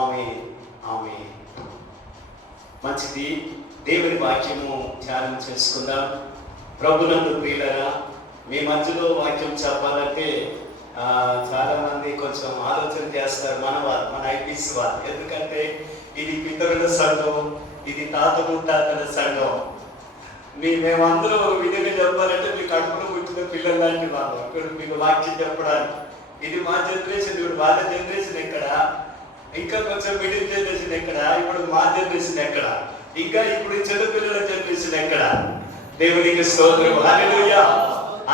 ఆమేన్, ఆమేన్. మంచిది. దేవుని వాక్యము ధ్యానం చేసుకుందాం. ప్రభునందు ప్రియులారా, మీ మధ్యలో వాక్యం చెప్పాలంటే చాలా మంది కొంచెం ఆలోచన చేస్తారు. మన ఐపీసీ వాళ్ళు, ఎందుకంటే ఇది పితరుల సంఘం, ఇది తాత ముత్తాతల సంఘం. మేమందరూ విధిగా చెప్పాలంటే మీ కడుపులో పుట్టిన పిల్లలు లాంటి వాళ్ళు. ఇప్పుడు మీకు వాక్యం చెప్పడానికి ఇది మా జనరేషన్, ఇప్పుడు వాళ్ళ జనరేషన్ ఎక్కడ, ఇంకా కొంచెం మిడిల్ జనరేషన్ ఎక్కడ, ఇప్పుడు మా జనరేషన్ ఎక్కడ, ఇంకా ఇప్పుడు చిన్న పిల్లల జనరేషన్ ఎక్కడ. దేవునికి స్తోత్రం, హల్లెలూయా.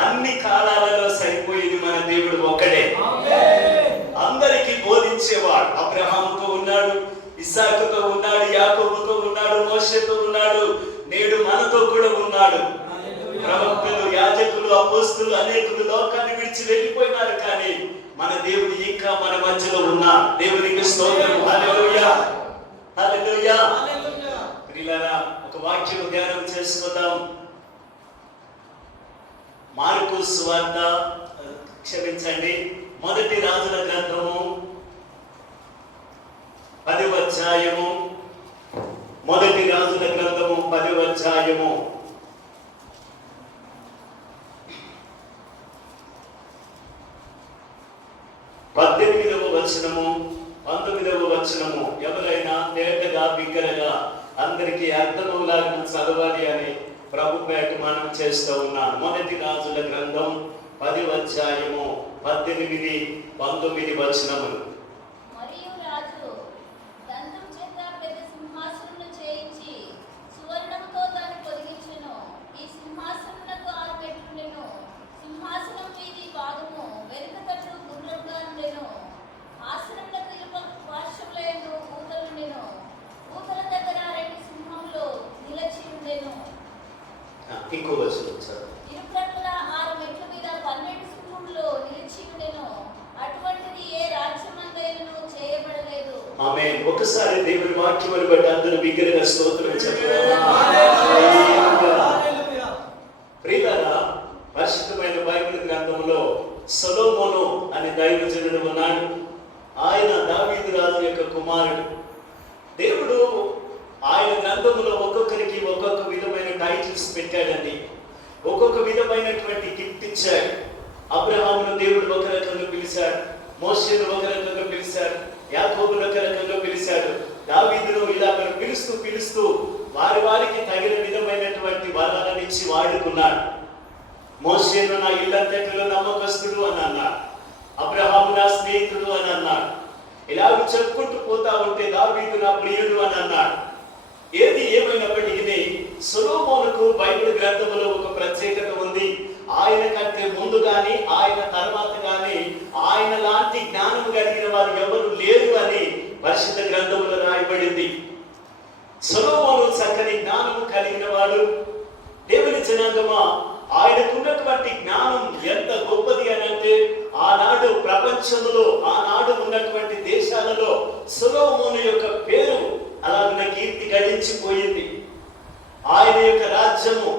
అన్ని కాలాలలో సరిపోయేది మన దేవుడు ఒక్కడే. అందరికీ బోధించేవాడు. అబ్రహాముతో ఉన్నాడు, ఇస్సాకుతో ఉన్నాడు, యాకోబుతో ఉన్నాడు, మోషేతో ఉన్నాడు, నేడు మనతో కూడా ఉన్నాడు. ప్రవక్తలు, యాజకులు, అపోస్తులు అనేకులు లోకాన్ని విడిచి వెళ్ళిపోయినారు, కానీ మన దేవుడు ఇంకా మన మధ్యలో ఉన్నాడు. దేవునికి స్తోత్రం, హల్లెలూయా, హల్లెలూయా. ప్రియులారా, ఒక వాక్యం ధ్యానం చేసుకుందాం. మార్కు సువార్త, క్షమించండి, మొదటి రాజుల గ్రంథము 10వ అధ్యాయము. మొదటి రాజుల గ్రంథము 10వ అధ్యాయము 18వ వచనము 19వ వచనము. ఎవరైనా తేటగా బిగ్గరగా అందరికీ అర్థమవులాగా చదవాలి అని ప్రభు పేట మనం చేస్తూ ఉన్నాను. మొదటి రాజుల గ్రంథం 10వ అధ్యాయము 18, 19 వచనములు. మరియు రాజు దంతం చేత పెద్ద సింహాసనమును చేయించి సువర్ణముతో దాన్ని పొదిగించెను. ఈ సింహాసనమునకు 6 మెట్లుండెను. సింహాసనం మీది భాగము వెనుక తట్టు గుండ్రముగా ఉండెను. ఆసనములకు ఇరుపక్క పార్శ్వములందు ఊతలుండెను. ఊతల దగ్గర 2 సింహములు నిలిచి ఉండెను. ఇంకో వచనం సార్. ఇరుప్రక్కల 6 మెట్ల మీద 12 సింహములు నిలిచి ఉండెను. అటువంటిది ఏ రాజ్యమందైనను చేయబడలేదు. ఆమేన్. ఒకసారి దేవుని వాక్యమును బట్టి అందరూ బిగ్గరగా స్తోత్రం చెప్పండి. ప్రియులారా, పరిశుద్ధమైన బైబిల్ గ్రంథంలో సొలొమోను అనే దైవజనుడు ఉన్నాడు. ఆయన దావీదు రాజు యొక్క కుమారుడు. దేవుడు ఆయన గ్రంథంలో ఒక్కొక్కరికి ఒక్కొక్క విధమైన టైటిల్స్ పెట్టాడండి. ఒక్కొక్క విధమైనటువంటి గిఫ్ట్ ఇచ్చాడు. అబ్రహామును దేవుడు ఒక రకంగా పిలిచాడు, మోషేను ఒక రకంగా పిలిచాడు, యాకోబును ఒక రకంగా పిలిచాడు, దావీదును ఇలా పిలుస్తూ వారికి తగిన విధమైనటువంటి వరాలను ఇచ్చి వాడుకున్నాడు. మోషేను నా ఇల్లంతటిలో నమ్మకస్తుడు అని అన్నాడు, అబ్రహాము నా స్నేహితుడు అని అన్నాడు. ఇలాగ చెప్పుకుంటూ పోతా ఉంటే దావీదు నా ప్రియుడు అని అన్నాడు. ఏది ఏమైనప్పటికీ సొలొమోనుకు బైబిల్ గ్రంథంలో ఒక ప్రత్యేకత ఉంది. ఆయన కంటే ముందు కానీ ఆయన తర్వాత కానీ ఆయన లాంటి జ్ఞానం కలిగిన వారు ఎవరు లేరు అని పరిశుద్ధ గ్రంథంలో రాయబడింది. సొలొమోను చక్కని జ్ఞానము కలిగిన వాడు. దేవుని జనాంగమా, ఆయనకున్నటువంటి జ్ఞానం ఎంత గొప్పది అని అంటే, ఆనాడు ప్రపంచంలో ఆనాడు ఉన్నటువంటి దేశాలలో సొలొమోను యొక్క పేరు అలాగే కీర్తి గడించిపోయింది. ఆయన యొక్క రాజ్యము,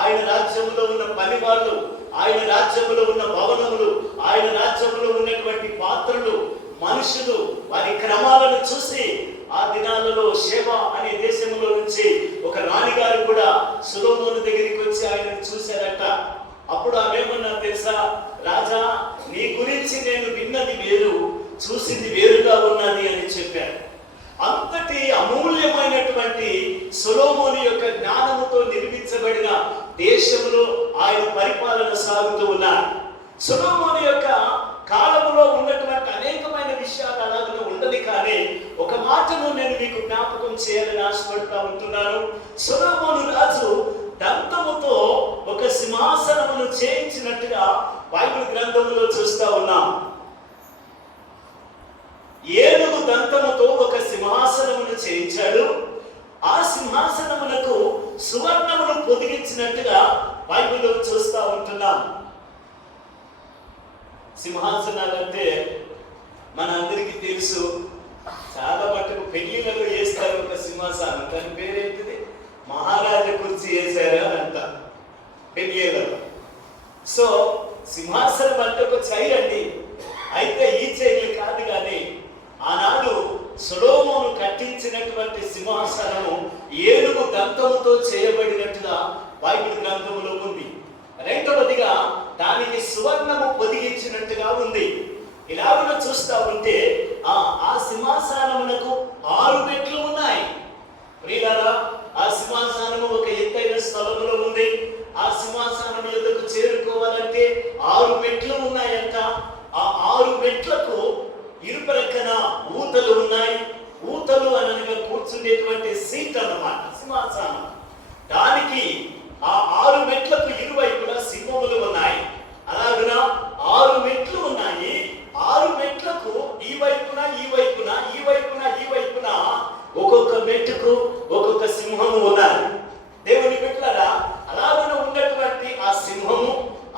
ఆయన రాజ్యములో ఉన్న పనివాళ్ళు, ఆయన రాజ్యములో ఉన్న భవనములు, ఆయన రాజ్యములో ఉన్నటువంటి పాత్రలు, మనుషులు, వారి క్రమాలను చూసి ఆ దినాలలో షేబ అనే దేశంలో నుంచి ఒక రాణిగారు కూడా సొలొమోను దగ్గరికి వచ్చి ఆయనను చూశారట. అప్పుడు ఆమె ఏమన్నా తెలుసా, రాజా, నీ గురించి నేను విన్నది వేరు, చూసింది వేరుగా ఉన్నది అని చెప్పారు. అంతటి అమూల్యమైనటువంటి సొలొమోను యొక్క జ్ఞానముతో నిర్మించబడిన దేశంలో ఆయన పరిపాలన సాగుతూ ఉన్నారు. సొలొమోను యొక్క కాలంలో ఉన్నటువంటి అనేకమైన విషయాలు అలాగే ఉండదు, కానీ ఒక మాటను నేను మీకు జ్ఞాపకం చేయాలని ఆశపడుతూ ఉంటున్నాను. సొలొమోను రాజు దంతముతో ఒక సింహాసనమును చేయించినట్టుగా బైబిల్ గ్రంథంలో చూస్తా ఉన్నాం. 7 దంతముతో ఒక సింహాసనమును చేయించాడు. ఆ సింహాసనములకు సువర్ణమును పొదిగించినట్టుగా బైబిల్లో చూస్తా ఉంటున్నాం. సింహాసనాలంటే మన అందరికీ తెలుసు. చాలా మటుకు పెళ్లిళ్ళలో వేస్తారు ఒక సింహాసనం. దాని పేరేంటిది? మహారాజా కుర్చీ వేశారు అని అంటారు పెళ్లిళ్ళలో. సో సింహాసనం అంటే ఒక చైర్ అండి. అయితే ఈ చైర్లు కాదు, కానీ ఆనాడు సొలొమోను కట్టించినటువంటి సింహాసనము ఏనుగు దంతముతో చేయబడినట్టుగా బైబిల్ గ్రంథములో ఉంది. రెండవదిగా దానికి సువర్ణము పొదిగించినట్టుగా ఉంది. ఇలాగ చూస్తా ఉంటే ఆ సింహాసనమునకు 6 మెట్లు ఉన్నాయి. ప్రియులారా, ఆ సింహాసనము ఒక ఎత్తైన స్థలములో ఉంది. ఆ సింహాసనం ఎదుకు చేరుకోవాలంటే 6 మెట్లు ఉన్నాయంట. ఆ 6 మెట్లకు ఇరుపరక్కన ఊతలు ఉన్నాయి. ఊతలు అనగా కూర్చుండేటువంటి సీట్ అన్నమాట సింహాసనం. దానికి ఆ 6 మెట్లకు ఇరువైపులా సింహములు ఉన్నాయి. అలాగున 6 మెట్లు ఉన్నాయి. 6 మెట్లకు ఈ వైపున ఒక్కొక్క మెట్టుకు ఒక్కొక్క సింహము ఉన్నారు. దేవుని బిడ్డలారా, అలాగున ఉన్నటువంటి ఆ సింహము,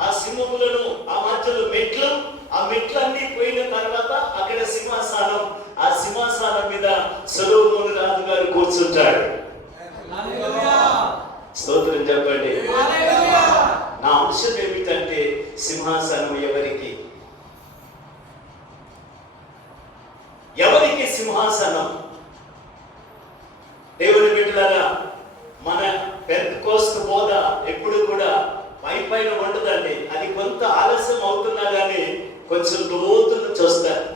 ఆ సింహములను ఆ మధ్యలో మెట్లు, ఆ మెట్లన్నీ పోయిన తర్వాత అక్కడ సింహాసనం, ఆ సింహాసనం మీద సొలొమోను రాజు గారు కూర్చుంటాడు. స్తోత్రం చెప్పండి. నా అంశం ఏమిటంటే సింహాసనం ఎవరికి సింహాసనం? దేవుని బిడ్డలారా, మన పెంతెకోస్తు బోధ ఎప్పుడు కూడా పైన ఉండదండి. అది కొంత ఆలస్యం అవుతున్నా కానీ కొంచెం లోతును చూస్తారు.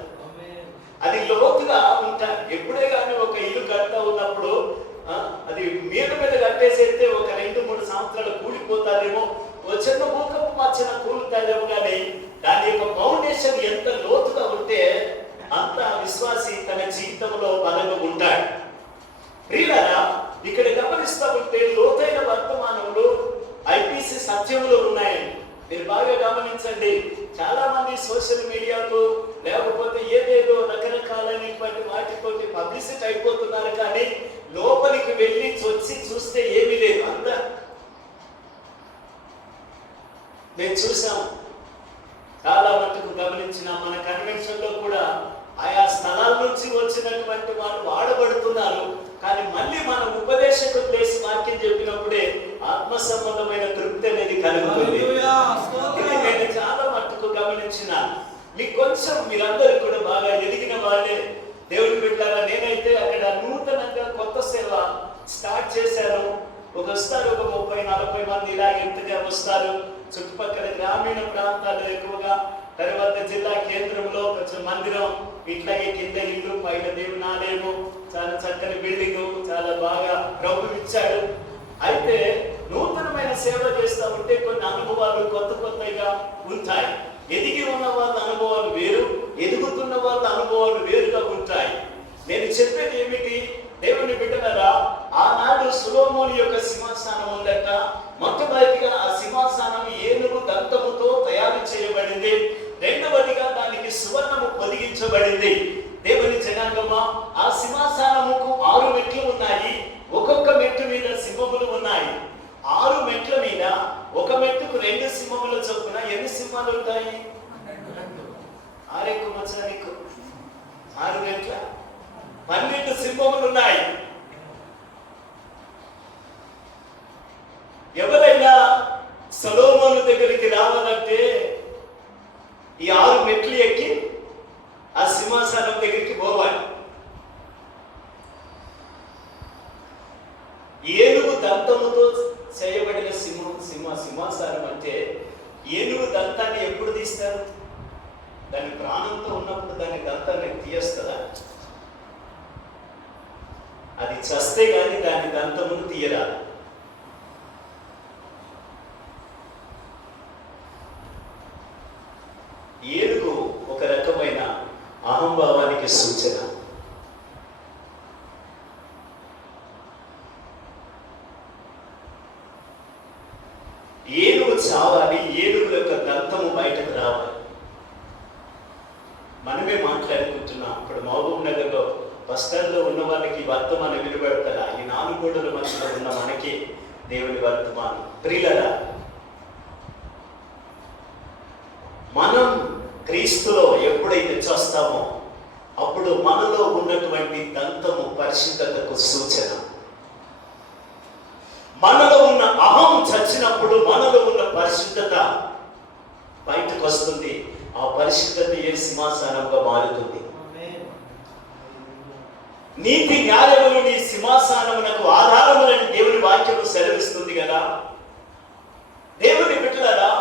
అది లోతుగా ఉంటారు. ఎప్పుడే కానీ ఒక ఇల్లు కడతా ఉన్నప్పుడు అది మీద కట్టేసేస్తే ఒక 2-3 సంవత్సరాలు కూలిపోతారేమో, చిన్న భూకంపం వచ్చిన కూలుతారేమో, కానీ దాని యొక్క ఫౌండేషన్ ఎంత లోతుగా ఉంటే అంత విశ్వాసి తన జీవితంలో బలంగా ఉంటాడు. ప్రియులారా, ఇక్కడ గమనిస్తూ ఉంటే లోతైన వర్తమానంలో ఐపీసీ సత్యములు ఉన్నాయండి. మీరు బాగా గమనించండి. చాలా మంది సోషల్ మీడియాలో లేకపోతే ఏదేదో రకరకాలైనటువంటి వాటితోటి పబ్లిసిటీ అయిపోతున్నారు, కానీ లోపలికి వెళ్ళి వచ్చి చూస్తే ఏమీ లేదు. అంతా మేము చూసాం, చాలా మట్టుకు గమనించిన మన కన్వెన్షన్ లో కూడా ఆయా స్థలాల నుంచి వచ్చినటువంటి వాళ్ళు వాడబడుతున్నారు. కానీ మళ్ళీ మన ఉపదేశకులు చేసి వాక్యం చెప్పినప్పుడే ఆత్మ సంబంధమైన తృప్తి అనేది కలుగుతుంది. నేను చాలా మట్టుకు గమనించిన మీకు కొంచెం మీరందరూ కూడా బాగా ఎదిగిన వాళ్ళే దేవుని బిడ్డలారా. నేనైతే అక్కడ నూతనంగా కొత్త సేవ స్టార్ట్ చేశాను. వస్తారు ఒక 30-40 మంది ఇలా ఎంతగా వస్తారు. చుట్టుపక్కల గ్రామీణ ప్రాంతాలు ఎక్కువగా, తర్వాత జిల్లా కేంద్రంలో కొంచెం మందిరం, ఇట్లాగే కింద ఇల్లు, పైన దేవుని ఆలయము, చాలా చక్కని బిల్డింగ్, చాలా బాగా ప్రభు ఇచ్చాడు. అయితే నూతనమైన సేవ చేస్తూ ఉంటే కొన్ని అనుభవాలు కొత్తగా ఉంటాయి. ఎదిగి ఉన్న వాళ్ళ అనుభవాలు వేరు, ఎదుగుతున్న వాళ్ళ అనుభవాలు వేరుగా ఉంటాయి. నేను చెప్పేది ఏమిటి, దేవుని బిడ్డలారా, ఆనాడు సొలొమోను యొక్క సింహాసనం ఉందట. మొట్టమొదటిగా ఆ సింహాసనం ఏనుగు దంతముతో తయారు చేయబడింది. రెండవదిగా దానికి సువర్ణము పొదిగించబడింది. దేవుని జనాంగమా, ఆ సింహాసనముకు 6 మెట్లు ఉన్నాయి. ఒక్కొక్క మెట్టు మీద సింహములు ఉన్నాయి. 6 మెట్ల మీద ఒక మెట్టుకు 2 సింహముల చొప్పున ఎన్ని సింహాలు ఉంటాయి? 6 మచ్చనికు 6 మెట్ల 12 సింహములు ఉన్నాయి. ఎవరైనా సొలొమోను దగ్గరికి రావాలంటే ఈ 6 మెట్లు ఎక్కి ఆ సింహాసనం దగ్గరికి పోవాలి. ఏనుగు దంతముతో చేయబడిన సింహాసనం అంటే ఏనుగు దంతాన్ని ఎప్పుడు తీస్తారు? దాని ప్రాణంతో ఉన్నప్పుడు దాని దంతాన్ని తీయస్తుందా? అది చస్తే గాని దాని దంతమును తీయరా? ఏనుగు ఒక రకమైన అహంభావానికి సూచన. ఏనుగు చావాలి, ఏనుగు యొక్క దంతము బయటకు రావాలి. మనమే మాట్లాడుకుంటున్నాం. ఇప్పుడు మహబూబ్ నగర్లో బస్ స్టాండ్లో ఉన్న వాళ్ళకి వర్తమానం వినబడతారా? ఈ 4 గోడల మధ్యలో ఉన్న మనకి దేవుని వర్తమానం. ప్రియులారా, మనం క్రీస్తులో ఎప్పుడైతే చూస్తామో అప్పుడు మనలో ఉన్నటువంటి దంతము పరిశుద్ధతకు సూచన. మనలో ఉన్న అహం చచ్చినప్పుడు మనలో ఉన్న పరిశుద్ధత బయటకు వస్తుంది. ఆ పరిశుద్ధత ఏ సింహాసనంగా మారుతుంది. నీతి న్యాయములు నీ సింహాసనమునకు ఆధారములని దేవుని వాక్యము సెలవిస్తుంది కదా. దేవుని బిడ్డలారా,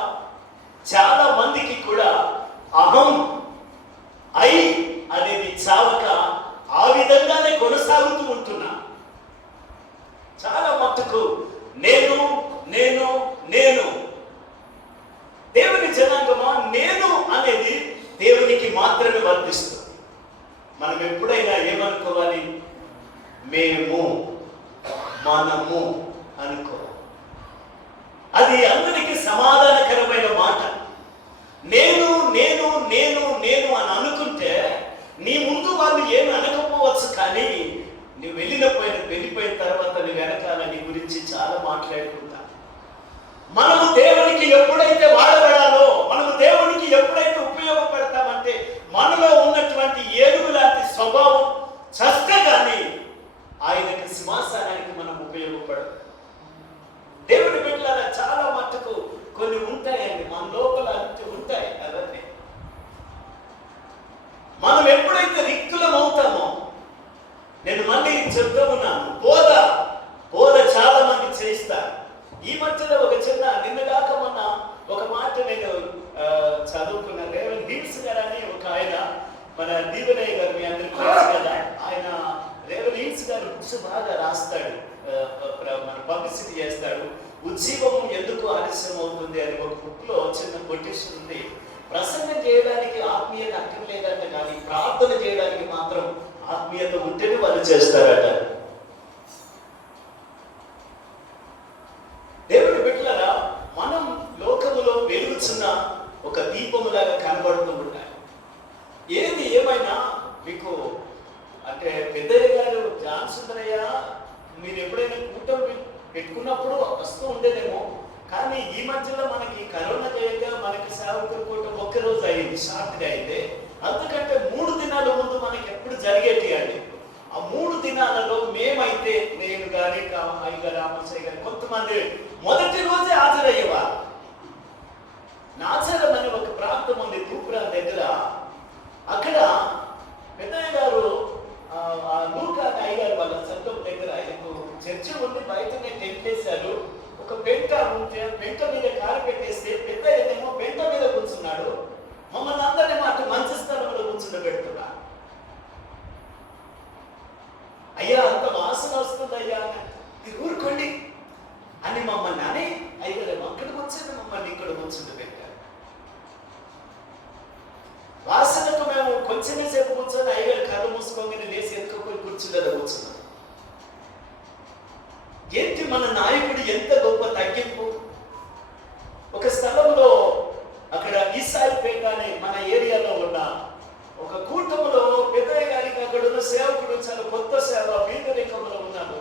చాలా మందికి కూడా అహం అనేది చావక ఆ విధంగానే కొనసాగుతూ ఉంటున్నా. చాలా మట్టుకు నేను నేను నేను దేవుని జనాంగమా, నేను అనేది దేవునికి మాత్రమే వర్తిస్తుంది. మనం ఎప్పుడైనా ఏమనుకోవాలి? మేము, మనము అనుకోవాలి. అది అందరికీ సమాధానకరమైన మాట. నేను నేను నేను నేను అని అనుకుంటే నీ ముందు వాళ్ళు ఏమి అనకపోవచ్చు, కానీ నువ్వు వెళ్ళిపోయిన తర్వాత నీ వెనకాల నీ గురించి చాలా మాట్లాడుకుంటా. మనము దేవునికి ఎప్పుడైతే వాడబడాలో, మనము దేవునికి ఎప్పుడైతే ఉపయోగపడతామంటే మనలో ఉన్నటువంటి ఏనుగు లాంటి స్వభావం చస్తే కానీ ఆయనకి సింహాసనానికి మనం ఉపయోగపడదు. దేవుని బిడ్డలారా, చాలా మట్టుకు కొన్ని ఉంటాయండి మన లోపల, అంటూ ఉంటాయి. అవన్నీ మనం ఎప్పుడైతే రిక్తులం అవుతామో, నేను మళ్ళీ చెప్తూ ఉన్నాను, బోధ చాలా మంది చేస్తారు. ఈ మధ్యలో ఒక చిన్న నిన్నగాక మొన్న ఒక మాట నేను చదువుకున్న రేవన్ నీల్స్ గారు అని ఒక ఆయన, మన దీవెనయ్య గారు మీ అందరికీ తెలుసు కదా, ఆయన రేవన్ నీల్స్ గారు బుక్స్ బాగా రాస్తాడు, మన పబ్లిసిటీ చేస్తాడు. ఉజ్జీవము ఎందుకు ఆలస్యం అవుతుంది అని ఒక బుక్ లో చిన్న కొటేషన్ ఉంది. ప్రసంగం చేయడానికి ఆత్మీయత అక్కర్లేదంట, కానీ ప్రార్థన చేయడానికి మాత్రం ఆత్మీయత ఉంటేనే వాళ్ళు చేస్తారట. దేవుని బిడ్డలారా, మనం లోకములో వెలుగుచున్న ఒక దీపములాగా కనబడుతూ ఉంటాయి. ఏది ఏమైనా మీకు అంటే పెద్దయ్య గారు, జాన్ సుందరయ్య, మీరు ఎప్పుడైనా కూటమి పెట్టుకున్నప్పుడు వస్తూ ఉండేదేమో, కానీ ఈ మధ్యలో మనకి కరోనా చేయక మనకి సేవకుల కూటమి ఒక్కరోజు అయింది, షార్ట్గా అయితే. అందుకంటే 3 దినాల ముందు మనకి ఎప్పుడు జరిగేటి అండి. ఆ 3 దినాలలో మేమైతే, నేను కానీ అయ్యగారు, రామసయ్య గారు, కొంతమంది మొదటి రోజే హాజరయ్యేవారు. నాచరం అనే ఒక ప్రాంతం ఉంది తూపురా దగ్గర. అక్కడ పెద్దయ్య గారు లూకా అయ్యగారు వాళ్ళ సంతం దగ్గర ఆయనకు చర్చి ఉంది, బయటనే టెంట్ వేశారు. ఒక పెంట ఉంటే పెంట మీద కాలు పెట్టేస్తే పెద్దయ్యనేమో పెంట మీద కూర్చున్నాడు, మమ్మల్ని అందరినేమో అటు మంచి స్థలంలో కూర్చుండబెడుతున్నా. అయ్యా అంత వాసన వస్తుంది అయ్యా, ఊరుకోండి అని మమ్మల్ని అని అయ్యగారేమో అక్కడికి వచ్చేది, మమ్మల్ని ఇక్కడ కూర్చుండబెట్టారు. వాసనకు మేము కొంచెమే సేపు కూర్చొని అయ్యగారు కళ్ళు మూసుకోగానే లేచి ఎత్తుకొని కూర్చుండేదా కూర్చున్నాం. ఏంటి మన నాయకుడు ఎంత గొప్ప తగ్గింపు. ఒక స్థలంలో అక్కడ ఈసాయిపేట అనే మన ఏరియాలో ఉన్న ఒక కూటములో పెద్దయ్య గారికి అక్కడ ఉన్న సేవకుడు చాలా కొత్త సేవ, బీదరికంలో ఉన్నాడు.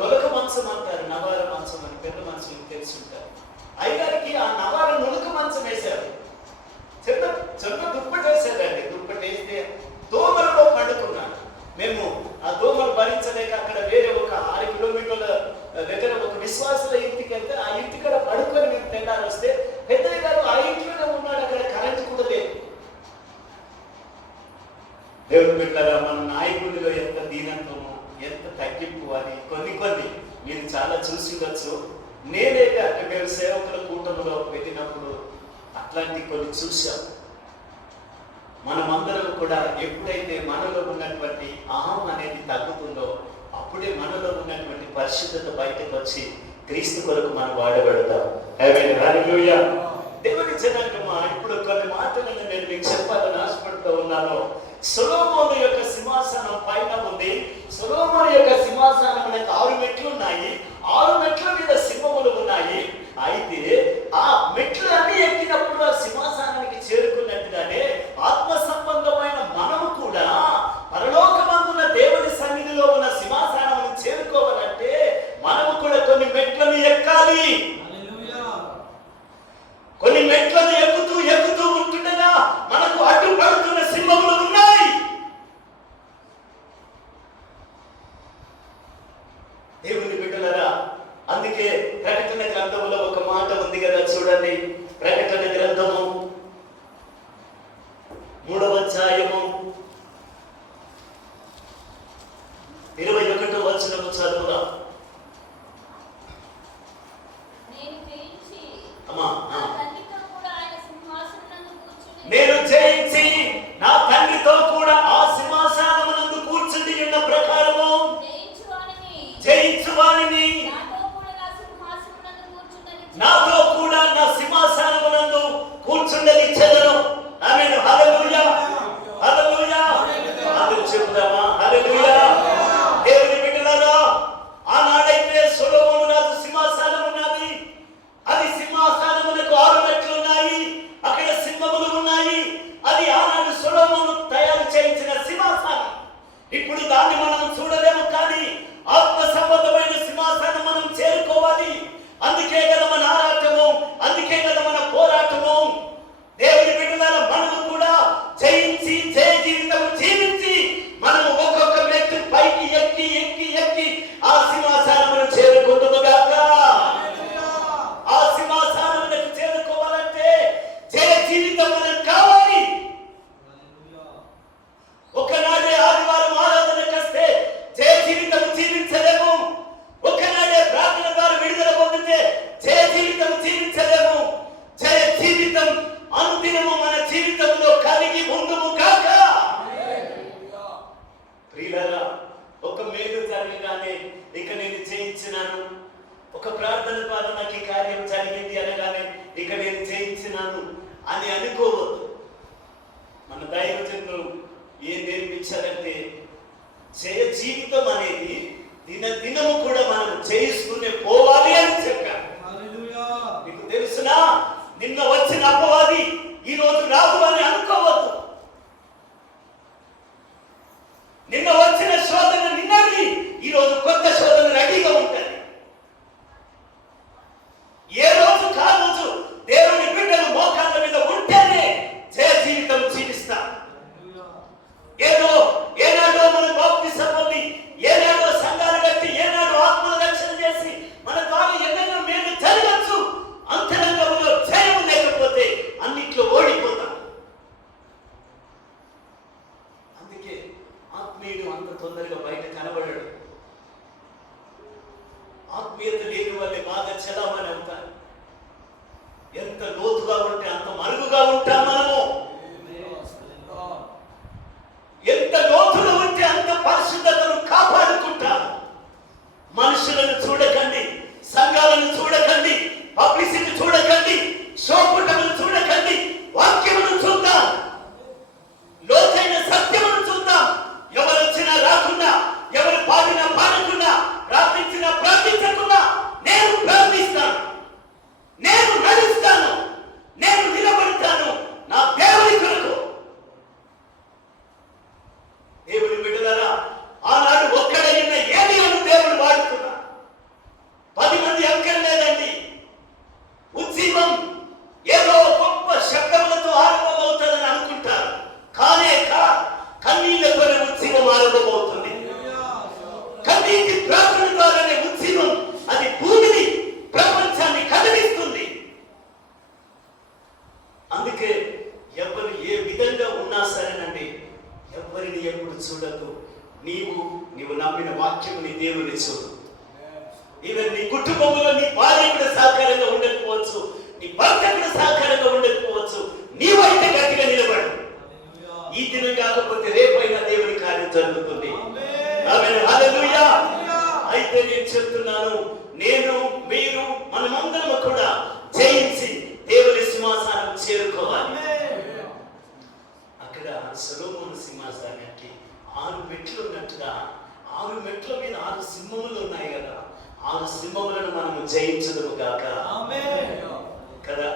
నొలక మంచం అంటారు, నవార మంచం అని పెద్ద మనుషులకు తెలిసి ఉంటారు. అయ్యగారికి ఆ నవార నొలక మంచం వేశారు. చిన్న దుప్పటేసాడండి. దుప్పటేస్తే దోమలలో పండుకున్నాడు. మేము ఆ దోమలు భరించలేక అక్కడ వేరే ఒక 6 కిలోమీటర్ల దగ్గర ఒక విశ్వాసుల ఇంటికి వెళ్తే ఆ ఇంటి కాడ పడుకొని మేము తెల్లారి వస్తే పెద్దయ్య గారు ఆ ఇంట్లోనే ఉన్నాడు. అక్కడ కరెంట్ కూడా లేదు. దేవుడు బిడ్డలారా, మన నాయకుడిలో ఎంత దీనంతము, ఎంత తగ్గింపు అని కొన్ని మీరు చాలా చూసి ఉండొచ్చు. నేనే అంటే మేము సేవకుల కూటమిలో పెట్టినప్పుడు అట్లాంటి కొన్ని చూసాం. మనమందరం కూడా ఎప్పుడైతే మనలో ఉన్నటువంటి అహం అనేది తగ్గుతుందో అప్పుడే మనలో ఉన్నటువంటి పరిశుద్ధత బయటకు వచ్చి క్రీస్తు కొరకు మనం వాడబడతాం. హల్లెలూయా. దేవుని జనాంగమా, ఇప్పుడు కొన్ని మాటలను నేను మీకు చెప్పాలని ఆశపడుతూ ఉన్నాను. సొలొమోను యొక్క సింహాసనం పైన ఉంది. సొలొమోను యొక్క సింహాసనం మనకు 6 మెట్లు ఉన్నాయి. 6 మెట్ల మీద సింహములు ఉన్నాయి. అయితే ఆ మెట్లు అన్ని ఎక్కినప్పుడు ఆ సింహాసనానికి చేరుకున్నట్టుగానే ఆత్మ సంబంధమైన మనము కూడా పరలోకమందున దేవుని సన్నిధిలో ఉన్న సింహాసనమును చేరుకోవాలంటే మనము కూడా కొన్ని మెట్లను ఎక్కాలి. కొన్ని మెట్లను ఎక్కుతూ ఉంటుండగా మనకు అడ్డుపడుతున్న సింహములు ఉన్నాయి. దేవుని బిడ్డలారా, అందుకే వచనము చదువుదాం. అమ్మా, నేను జయించి నా తండ్రితో కూడా ఆ సింహాసనమునందు కూర్చుండి ఉన్న ప్రకారము జయించువానిని నాతో కూడా నా సింహాసనమునందు కూర్చుండనిచ్చెదను. ఆమేన్. హల్లెలూయా, హల్లెలూయా. అందరూ చెప్పుదామా? హల్లెలూయా. దేవుని బిడ్డలారా, ఆనాడైతే సొలొమోను రాజు సింహాసనం ఉన్నది. అది సింహాసనమునకు 6 మెట్లు ఉన్నాయి. అక్కడ సింహములు ఉన్నాయి. అది ఆనాడు సొలొమోను తయారు చేయించిన సింహాసనం. ఇప్పుడు దాన్ని మనం చూడలేము, కానీ ఆత్మ సంబంధమైన సింహాసనం మనం చేరుకోవాలి. అందుకే కదా మన ఆరాటము, అందుకే కదా మన పోరాటము. దేవుని బిడ్డలారా, మనము కూడా జయించి జయ జీవితం జీవించి మనము ఒక్కొక్క మెట్టు పైకి ఎక్కి ఎక్కి ఎక్కి ఆ సింహాసనమును చేరుకుందుము గాక. ఆ సింహాసనమునకు చేరుకోవాలంటే జయ జీవితం మనకు కావాలి. ఒకనాడే ఆదివారం ఆరాధనకు వస్తే జయ జీవితం జీవించలేము. ఒకనాడే ప్రార్థన ద్వారా విడుదల పొందితే జయ జీవితం జీవించలేము. జయ జీవితం అనుదినము మన జీవితంలో కలిగి ఉందుము కాక. ప్రియులారా, ఒక మేలు జరగగానే ఇక నేను జయించినాను, ఒక ప్రార్థన ద్వారా నాకు ఈ కార్యం జరిగింది అనగానే ఇక నేను జయించినాను అని అనుకోవద్దు. మన దైవజనులు ఏం నేర్పించారంటే జయ జీవితం అనేది దినము కూడా మనం జయిస్తూనే పోవాలి అని చెప్పారు. మీకు తెలుసునా, నిన్న వచ్చిన అపవాది ఈ రోజు రాదు అని అనుకోవద్దు. నిన్న వచ్చిన శోధన నిన్నది, ఈ రోజు కొత్త శోధన రెడీగా ఉంటుంది. ఏ రోజు కా రోజు దేవుని బిడ్డలు మోకాళ్ళ మీద ఉంటేనే జయ జీవితం జీవిస్తాం. ఏనాడో మనం బాప్తిసం పొంది, ఏనాడో సంఘాలు కట్టి, ఏనాడో ఆత్మల రక్షణ చేసి మన ద్వారా ఎన్నెన్నో మేలు జరగచ్చు. అంతరంగంలో జయం లేకపోతే అన్నిట్లో ఓడిపోతాం. అందుకే ఆత్మీయుడు అంత తొందరగా బయట కనబడడు. ఆత్మీయత లేని వాళ్ళే బాగా చలామణి అవుతారు. ఎంత లోతుగా ఉంటే అంత మరుగుగా ఉంటాం మనము. ఎంత లోతులో ఉంటే అంత పరిశుద్ధతను కాపాడుకుంటాం. మనుషులను చూడకండి, సంఘాలను చూడకండి, పబ్లిసిటీ చూడకండి, షోపుటములు చూడకండి, వాక్యమును చూద్దాం, లోతైన సత్యమును చూద్దాం. ఎవరు వచ్చినా రాకుండా, ఎవరు పాడినా పాడకుండా, ప్రార్థించినా ప్రార్థించకుండా నేను ప్రార్థిస్తాను, నేను నడుస్తాను, నేను నిలబడతాను నా దేవుని కొరకు. దేవుని బిడ్డలారా, ఆనాడు ఒక్కడైన ఏలియాను దేవుడు వాడుతున్నా. 10 మంది అక్కర్లేదండి. ఉజ్జీవం ఏదో గొప్ప శబ్దములతో ఆరంభమవుతుందని అనుకుంటారు. కానే కన్నీళ్లతోనే ఉజ్జీవం ఆరంభమవుతుంది. కన్నీటి ప్రార్థన ద్వారానే ఉజ్జీవం అది భూమిని, ప్రపంచాన్ని కదిలిస్తుంది. అందుకే ఎవరు ఏ విధంగా ఉన్నా సరేనండి, ఎవరిని ఎప్పుడు చూడద్దు. నీవు నమ్మిన వాక్యముని దేవుని చూడు. ఈవెన్ నీ కుటుంబంలో నీ భార్య కూడా సహకారంగా ఉండకపోవచ్చు, నీ భర్త కూడా సహకారంగా ఉండకపోవచ్చు, నీవైతే గట్టిగా నిలబడు. ఈ దినం కాకపోతే రేపైనా దేవుని కార్యం జరుగుతుంది. ఆమేన్. హల్లెలూయా. అయితే నేను చెప్తున్నాను, నేను మీరు మనమందరం కూడా జయించి దేవుని సింహాసనం చేరుకోవాలి. అక్కడ సొలొమోను సింహాసనానికి 6 మెట్లు ఉన్నట్టుగా 6 మెట్ల మీద 6 సింహములు ఉన్నాయి కదా. 6 సింహములను మనము జయించదుము గాక. కదా,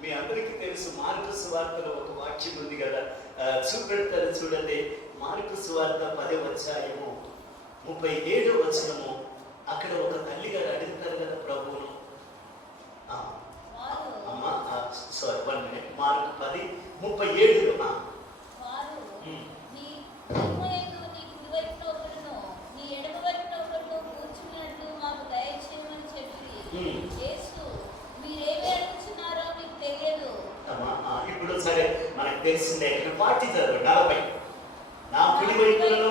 మీ అందరికీ తెలుసు మార్కు సువార్తలో ఒక వాక్యం ఉంది కదా, చూపెడతారు చూడండి. మార్కు సువార్త 10వ అధ్యాయము 37వ వచనము. అక్కడ ఒక తల్లి గారు అడుగుతారు కదా ప్రభువును. అమ్మా సారీ 1 minute. మార్కు 10:37. ఇప్పుడు సరే, మనకు తెలిసిందే. ఇక్కడ పార్టీ చదువు 40. నా కుడి వైపులను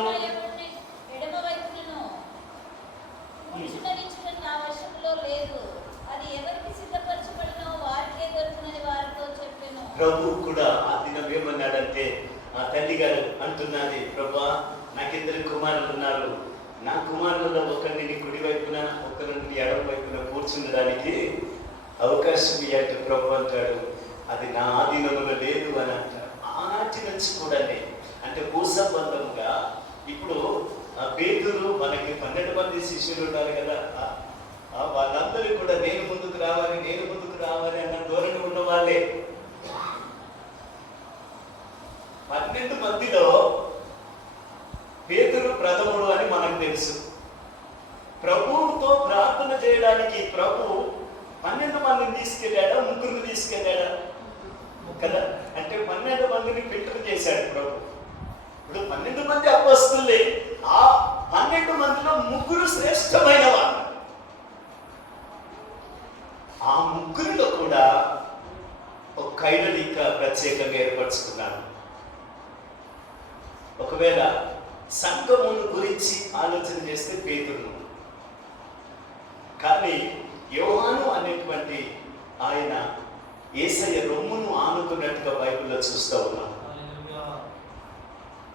ప్రభు కూడా ఆ దినం ఏమన్నాడంటే, ఆ తల్లి గారు అంటున్నది, ప్రభా నాకు 2 కుమారులు ఉన్నారు, నా కుమారులలో ఒకరిని నీ కుడి వైపున ఒకరిని నీ ఎడమ వైపున కూర్చుండడానికి అవకాశం ఇవ్వండి ప్రభు అంటాడు. అది నా ఆధీనంలో లేదు అని అంటారు. ఆనాటి నుంచి కూడా అంటే భూసంబంధంగా ఇప్పుడు పేతురు మనకి 12 మంది శిష్యులు ఉన్నారు కదా, వాళ్ళందరూ కూడా నేను ముందుకు రావాలి అన్న ధోరణి ఉన్న వాళ్ళే. 12 మందిలో పేతురు ప్రథముడు అని మనకు తెలుసు. ప్రభువుతో ప్రార్థన చేయడానికి ప్రభు 12 మందిని తీసుకెళ్ళాడా, 3 తీసుకెళ్ళాడా కదా? అంటే 12 మందిని ఫిల్టర్ చేశాడు ప్రభు. ఇప్పుడు 12 మంది అపొస్తలులే, ఆ 12 మందిలో 3 శ్రేష్టమైన వాళ్ళు. ఆ 3లో కూడా ఒక కైనలిక ప్రత్యేకంగా ఏర్పరచుకున్నాను. ఒకవేళ సంఘమును గురించి ఆలోచన చేస్తే పేతురు, కానీ యోహాను అనేటువంటి ఆయన యేసయ్య రొమ్మును ఆనుకున్నట్టుగా బైబిల్లో చూస్తూ ఉన్నాం.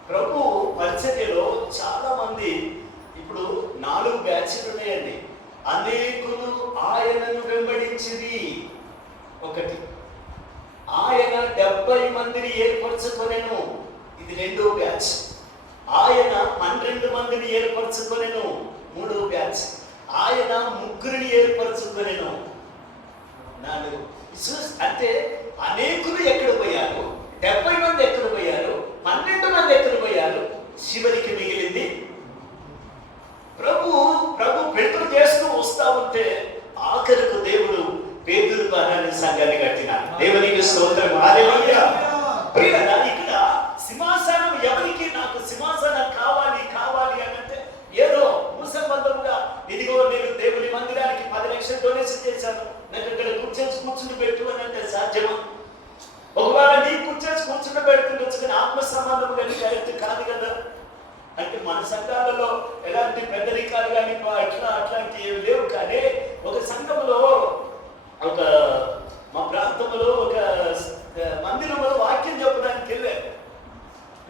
ప్రభు పరిచర్యలో చాలా మంది, ఇప్పుడు 4 బ్యాచ్లు ఉన్నాయండి. అనేకులు ఆయనను వెంబడించిరి. ఒకటి, ఆయన 70 మందిని ఏర్పరచుకొనెను, ఇది 2వ బ్యాచ్. ఆయన 12 మందిని ఏర్పరచుకొనెను, 3వ బ్యాచ్. ఆయన 3 ఏర్పరచుకొనెను, 4. అంటే అనేకులు ఎక్కడ పోయారు? 70 మంది ఎక్కడ పోయారు? 12 మంది ఎక్కడ పోయారు? చివరికి మిగిలింది ప్రభు ఫిల్టర్ చేస్తూ వస్తా ఉంటే ఆఖరికి దేవుడు పేతురు ద్వారా సంఘాన్ని కట్టినాడు. దేవునికి స్తోత్రం, హల్లెలూయా. ప్రియులారా, ఇక్కడ సింహాసనం ఎవరికి? నాకు సింహాసనం కావాలి అని అంటే ఏదో భూసంబంధంగా, ఇదిగో నేను దేవుని మందిరానికి 10 లక్షలు డొనేషన్ చేశాను, నాకు ఇక్కడ కూర్చుని పెట్టు అని అంటే సాధ్యమా? ఒకవేళ నీ కూర్చుని పెడుతుండొచ్చు, కానీ ఆత్మ సంబంధం కానీ కరెక్ట్ కాదు కదా. అంటే మన సంఘాలలో ఎలాంటి పెద్దరికాలు కానీ అట్లాంటి ఏమి లేవు. కానీ ఒక సంఘంలో, ఒక మా ప్రాంతంలో ఒక మందిరంలో వాక్యం చెప్పడానికి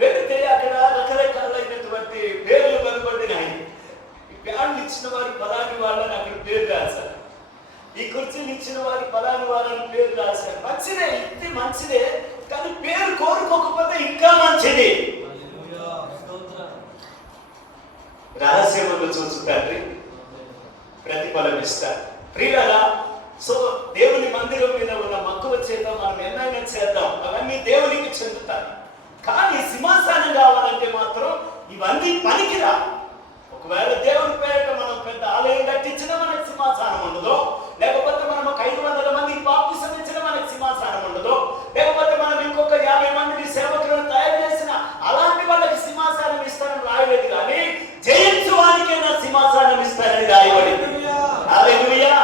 వెళితే అక్కడ రకరకాలైనటువంటి పేర్లు కనబడినాయి. ఈ ప్యాడ్లు ఇచ్చిన వారు పలాని వాళ్ళని అక్కడ పేరు రాశారు, ఈ కుర్చీలు ఇచ్చిన వారు పలాని వాళ్ళని పేరు రాశారు. మంచిదే, ఇది మంచిదే, కానీ పేరు కోరుకోకపోతే ఇంకా మంచిది. రహస్యములు చూసు తండ్రి ప్రతిఫలం ఇస్తారు. ప్రియులారా, సో దేవుని మందిరం మీద ఉన్న మక్కువ చేద్దాం, మనం ఎన్నైనా చేద్దాం, అవన్నీ దేవునికి చెందుతాయి. కానీ సింహాసనం కావాలంటే మాత్రం ఇవన్నీ పనికిరా. ఒకవేళ దేవుని పేరిట మనం పెద్ద ఆలయం కట్టించినా మనకు సింహాసనం ఉండదు, లేకపోతే మనం ఒక 500 మందికి బాప్తిసం ఇచ్చినా మనకు సింహాసనం ఉండదు, లేకపోతే మనం ఇంకొక 50 మందిని సేవకులను తయారు చేసిన అలాంటి వాళ్ళకి సింహాసనం ఇస్తారని రాయలేదు, కానీ జయించు వారికే నా సింహాసనం ఇస్తారని రాయబడింది. హల్లెలూయా.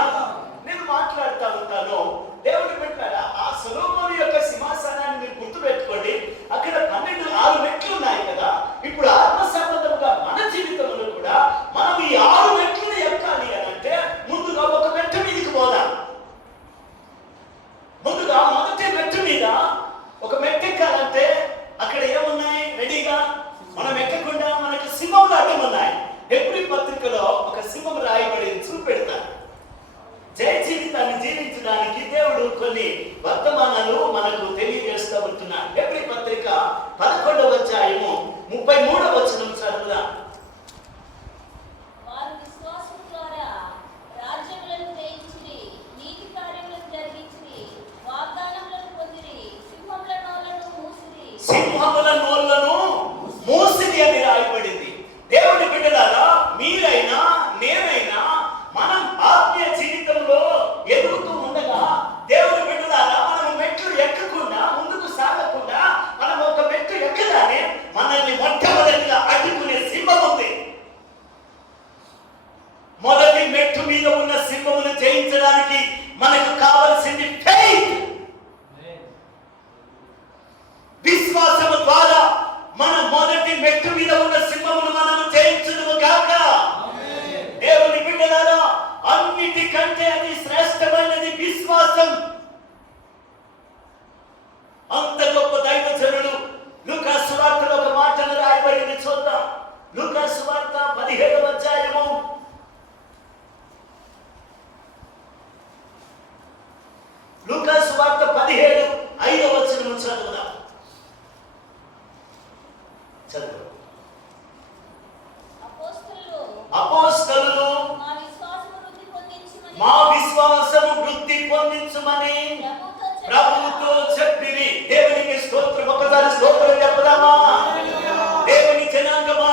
నేను మాట్లాడుతూ ఉంటాను, దేవుని పెట్టారా, ఆ సొలొమోను యొక్క సింహాసనాన్ని మీరు గుర్తుపెట్టుకోండి. అక్కడ 6 మెట్లు ఉన్నాయి కదా. ఇప్పుడు ఆత్మ సంబంధంగా మన జీవితంలో కూడా మనం ఈ 6 మెట్లను ఎక్కాలి అని అంటే ముందుగా ఒక మెట్టు మీదకి పోదాం. ముందుగా మొదటి మెట్టు మీద ఒక మెట్టు ఎక్కాలంటే అక్కడ ఏమున్నాయి రెడీగా? మనం ఎక్కకుండా మనకు సింహములు అడ్డం ఉన్నాయి. హెబ్రీ పత్రికలో ఒక సింహం రాయబడి చూపెడతారు. జయ జీవితాన్ని జీవించడానికి దేవుడు కొన్ని వర్తమానాలు మనకు తెలియజేస్తూ ఉంటున్నాడు. హెబ్రీ పత్రిక 11వ అధ్యాయము 33వ వచనం చదువుదాం. వారు విశ్వాసం ద్వారా రాజ్యములను జయించిరి, నీతి కార్యములను జరిగించిరి, వాగ్దానములను పొందిరి, సింహముల నోళ్లను మూసిరి అని రాయబడింది. దేవుని బిడ్డలారా, మీరైనా నేనైనా మనం ఆత్మీయ జీవితంలో ఎదుగుతూ ఉండగా, దేవుని బిడ్డలారా, మనం మెట్లు ఎక్కకుండా ముందుకు సాగకుండా మనం ఒక మెట్లు ఎక్కగానే మనల్ని మొట్టమొదటిగా అడ్డుకునే సింహం ఉంది. మొదటి మెట్టు మీద ఉన్న సింహమును జయించడానికి మనకు కావలసింది ఫెయిత్, విశ్వాసము ద్వారా మన మొదటి మెట్టు మీద ఉన్న సింహమును మనము జయించుదుము గాక. దేవుని బిడ్డలారా, అన్నిటికంటే అది శ్రేష్టమైనది విశ్వాసం. లూకా సువార్త 17వ అధ్యాయము లూకా సువార్త 17:5 చదువుదాం. చదువు. అపోస్తలులు మా విశ్వాసము వృద్ధి పొందించుమని ప్రభువుతో చెప్పిరి. దేవునికి స్తోత్రం. ఒకసారి స్తోత్రం చెప్పుదామా? దేవుని జనాంగమా,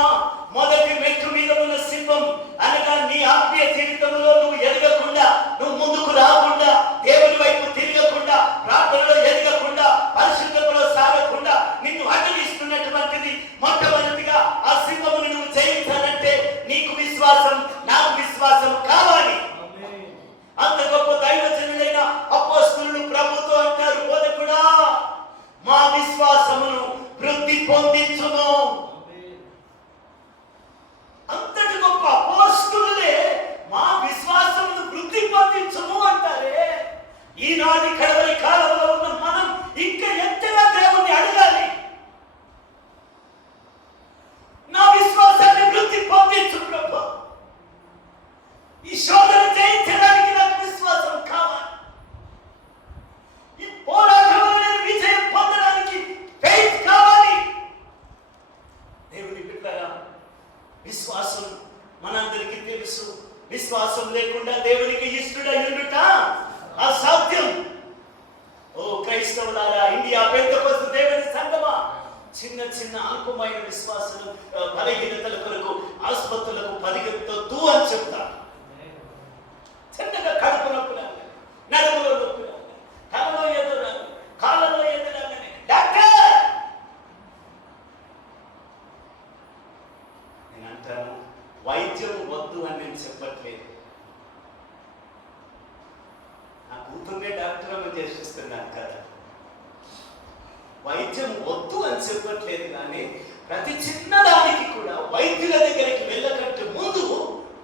మొదటి మెట్టు మీద ఉన్న సింహం అనగా నీ ఆత్మీయ జీవితంలో నువ్వు ఎదగకుండా, నువ్వు ముందుకు రాకుండా, దేవుని వైపు తిరగకుండా, ప్రార్థనలో ఎదగకుండా, పరిశుద్ధతలో సాగకుండా నిన్ను అడ్డగిస్తున్నటువంటిది మొట్టమొదటిగా ఆ సింహమును నువ్వు జయించాలంటే నీకు విశ్వాసం, నాకు విశ్వాసం కావాలి. అంత గొప్ప దైవజనులైన అపోస్తలులు ప్రభుతో అంటారు, బోధకుడా మా విశ్వాసమును వృద్ధి పొందించుము. అంతటి గొప్ప అపోస్తలులే మా విశ్వాసమును వృద్ధి పొందించుము అంటారే. ఈనాటి కడవరి కాలంలో ఉన్న మనం ఇంకా ఎంతగా దేవుణ్ణి అడగాలి, నా విశ్వాసాన్ని వృద్ధి పొందించు ప్రభు. ఈ శోధన జయించడానికి నాకు విశ్వాసం కావాలి. ఈ పోరాటంలో నేను విజయం పొందడానికి ఫెయిత్ కావాలి. దేవుని బిడ్డలారా, విశ్వాసం మనందరికీ తెలుసు. విశ్వాసం లేకుండా దేవునికి ఇష్టడై ఉండుట అసాధ్యం. ఓ క్రైస్తవులారా, ఇండియా పెంతెకోస్తు దేవుని సంగమా, చిన్న చిన్న అల్పమైన విశ్వాసం బలహీనతల కొరకు ఆసుపత్రులకు పరిగెత్తొద్దు అని చెప్తారు. చిన్నగా కడుపు నొప్పులాగా, నడుములో నొప్పులాగా, తలలో ఎదురాగా, కాళ్ళలో ఎదురాగానే డాక్టర్ నేను అంటాను. వైద్యం వద్దు అని నేను చెప్పట్లేదు. నా కూతుర్నే డాక్టర్ అని చేసిస్తున్నాను కదా. వైద్యం వద్దు అని చెప్పట్లేదు, కానీ ప్రతి చిన్నదానికి కూడా వైద్యుల దగ్గరికి వెళ్ళకంటే ముందు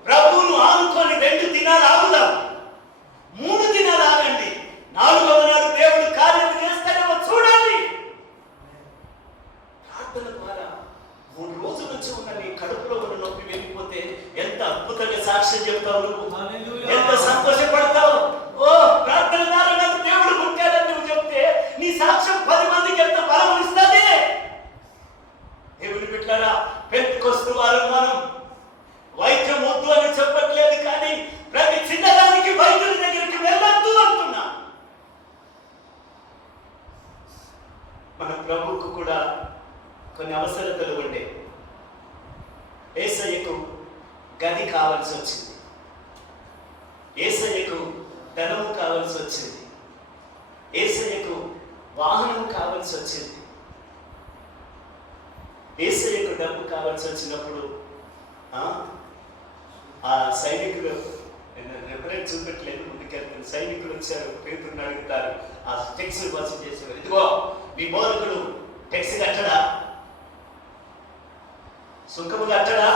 ప్రభువును ఆనుకొని 2 దినాలు ఆగుదాం, 3 దినాలు ఆగండి. 4వ నాడు దేవుడు కార్యం చేస్తాడేమో చూడండి. ప్రార్థన ద్వారా 3 రోజుల నుంచి ఉన్న నీ కడుపులో ఉన్న నొప్పి వెళ్ళిపోతే ఎంత అద్భుతంగా సాక్ష్యం చెప్తావు నువ్వు, ఎంత సంతోషపడతావు. ఓ ప్రార్థన ద్వారా నాకు దేవుడు ముట్టాడని నువ్వు చెప్తే నీ సాక్ష్యం 10 మందికి ఎంత బలం ఇస్తుంది. దేవుని బిడ్డలారా, పెంతెకోస్తు వారు మనం వైద్యం వద్దు అని చెప్పట్లేదు, కానీ ప్రతి చిన్నదానికి వైద్యుల దగ్గరికి వెళ్ళొద్దు అంటున్నా. మన ప్రభువుకు కూడా కొన్ని అవసరతలు ఉండే. యేసయ్యకు గది కావాల్సి వచ్చింది, యేసయ్యకు ధనము కావాల్సి వచ్చింది, యేసయ్యకు వాహనం కావాల్సి వచ్చింది, యేసయ్యకు డబ్బు కావాల్సి వచ్చినప్పుడు ఆ సైనికులు, రెఫరెన్స్ చూపెట్టలేదు, ముందుకెళ్తాను. సైనికులు వచ్చారు, పేతురుని అడుగుతారు, ఆ టెక్స్ వసూలు చేసేవారు. ఇదిగో మీ బోధకుడు టెక్స్ కట్టడా, సుంకము కట్టడా?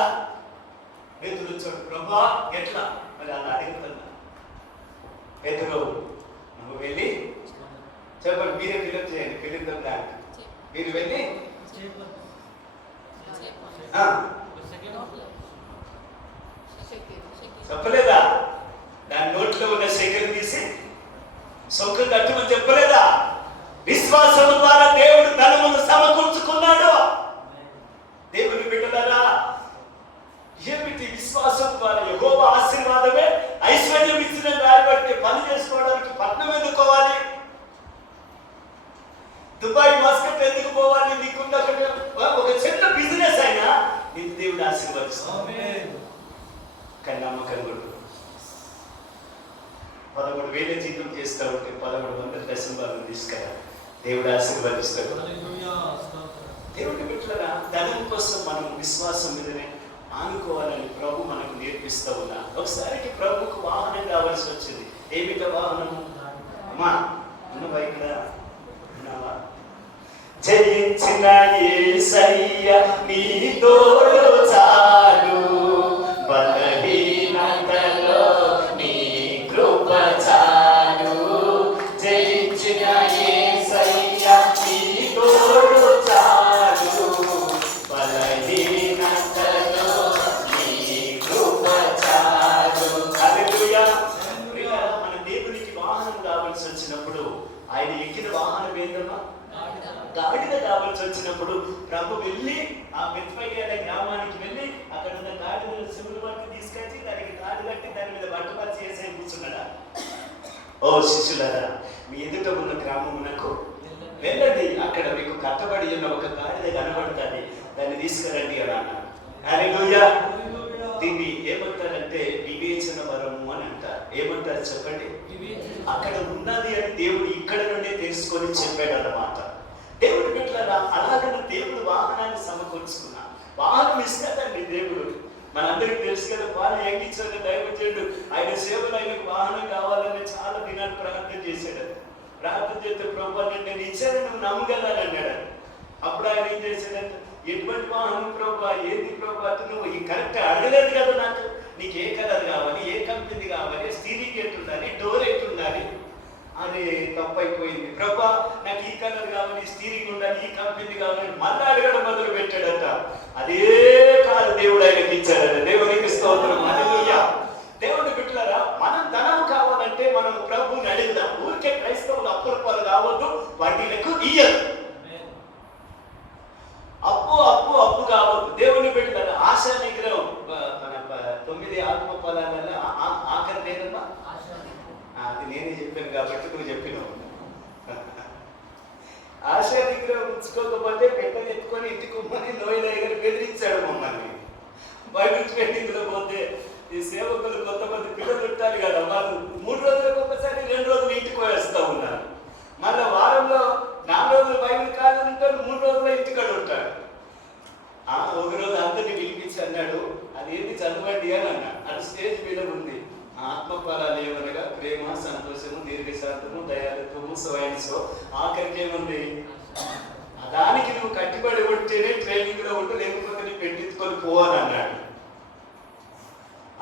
పేతురు వచ్చాడు, ప్రభా ఎట్లా మరి అలా అడుగుతున్నా. పేతురు నువ్వు వెళ్ళి చెప్పండి, మీరే ఫిలప్ చేయండి, ఫిలిప్ బ్యాంక్ మీరు వెళ్ళి చెప్పలేదా? దాని నోట్లో ఉన్న శేఖరం తీసి సొంకం కట్టమని చెప్పలేదా? విశ్వాసం ద్వారా దేవుడు ధనమును సమకూర్చుకున్నాడు. దేవుని బిడ్డలారా, ఏమిటి విశ్వాసం ద్వారా? యెహోవా ఆశీర్వాదమే ఐశ్వర్యం ఇచ్చిన రాయబడితే పని చేసుకోవడానికి పట్నం ఎందుకోవాలి? దుబాయ్ మస్కట్ ఎందుకు పోవాలి? నీకున్న ఒక చిన్న బిజినెస్ అయినా నీకు దేవుడు ఆశీర్వదిస్తాడు. కానీ నమ్మకం కూడా 13,000 జీతం చేస్తా ఉంటే 1,100 దశంభాగం తీసుకురా, దేవుడు ఆశీర్వదిస్తాడు. దేవుడి బిడ్డలారా, ధనం కోసం మనం విశ్వాసం మీదనే ఆనుకోవాలని ప్రభు మనకు నేర్పిస్తూ ఉన్నా. ఒకసారికి ప్రభుకు వాహనం కావాల్సి వచ్చింది. ఏమిట వాహనము? అమ్మా ఉన్నవా? ఇక్కడ ఉన్నావా? జయించిన యేసయ్య నీ తోడు చాలు, బలహీనతలో నీ కృప చాలు. జయించిన యేసయ్య నీ తోడు చాలు, బలహీనతలో ఓ శిష్యులారా, మీ ఎదుట ఉన్న గ్రామమునకు వెళ్ళండి, అక్కడ మీకు కట్టబడి ఉన్న ఒక గాడిద కనబడుతుంది, దాన్ని తీసుకురండి అని అన్నాడు. హల్లెలూయా. దీన్ని ఏమంటారంటే వివేచన వరము అని అంటారు. ఏమంటారు చెప్పండి? అక్కడ ఉన్నది అని దేవుడు ఇక్కడ నుండే తెలుసుకొని చెప్పాడు అన్నమాట. దేవుడు బిడ్డలారా, అలాగనే దేవుడు వాహనాన్ని సమకూర్చుకున్నా. వాహనం ఇస్తాడండి దేవుడు. మనందరికి తెలుసు కదా, వాహనం ఎక్కించాడు దైవజనుడు. ఆయన సేవలు ఆయనకు వాహనం కావాలని చాలా దినాలు ప్రార్థన చేశాడు. ప్రార్థన చేస్తే ప్రభు నేను ఇచ్చాను, నువ్వు నమ్మగలని అన్నాడు. అప్పుడు ఆయన ఏం చేశాడంటే, ఎటువంటి వాహనం ప్రభు, ఏంది ప్రభు, నువ్వు ఈ కరెక్ట్ అడగలేదు కదా, నాకు నీకు ఏ కలర్ కావాలి, ఏ కంపెనీ కావాలి, స్టీరింగ్ ఎట్టుండాలి, డోర్ ఎట్టుండాలి. అది తప్పైపోయింది ప్రభు, నాకు ఈ కలర్ కావాలి, స్టీరింగ్ ఉండాలి, ఈ కంపెనీ కావాలి, మళ్ళీ అడగడం మొదలు పెట్టాడట. అదే కాదు దేవుడు ఆయనకి ఇచ్చాడట. దేవునికి స్తోత్రం. హల్లెలూయా. దేవుడు బిడ్డలారా, మనం ధనం కావాలంటే మనం ప్రభువుని అడుగుదాం. ఊరికే క్రైస్తవులు అప్పుల పాలు కావద్దు, వడ్డీలకు ఇయ్యదు. అప్పు అప్పు అప్పు కావద్దు. దేవుని బిడ్డలారా, ఆశ నిగ్రహం మన 9 ఆత్మ ఫలాలలో ఆఖరి లేదమ్మా. అది నేనే చెప్పాను కాబట్టి నువ్వు చెప్పినావు. ఆశ నిగ్రహం ఉంచుకోకపోతే పెట్టని ఎత్తుకొని ఇంటికొమ్మని నోయిలయ్య గారు బెదిరించాడు మమ్మల్ని. బైబిల్ ట్రైనింగ్లో పోతే ఈ సేవకులు కొంతమంది పిల్లలు ఉంటారు కదా, వాళ్ళు 3 రోజులకు ఒకసారి 2 రోజులు ఇంటికి పోయేస్తూ ఉన్నారు. మళ్ళీ వారంలో 4 రోజులు బైబిల్ కాదు ఉంటాడు, 3 రోజులు ఇంటికాడ ఉంటాడు. ఒక రోజు అందరినీ పిలిపించి అన్నాడు, అదేంటి చదవండి అని అన్నాడు. అది స్టేజ్ మీద ఉంది. ఆత్మఫలాలు ఏమనగా ప్రేమ, సంతోషము, దీర్ఘశాంతము, దయాలత్వము, స్వయంసో, ఆఖరికి ఏముంది, దానికి నువ్వు కట్టిబడి ఉంటేనే ట్రైనింగ్ లో ఉంటూ, లేకపోతే నీ పెట్టించుకొని పోవని అన్నాడు.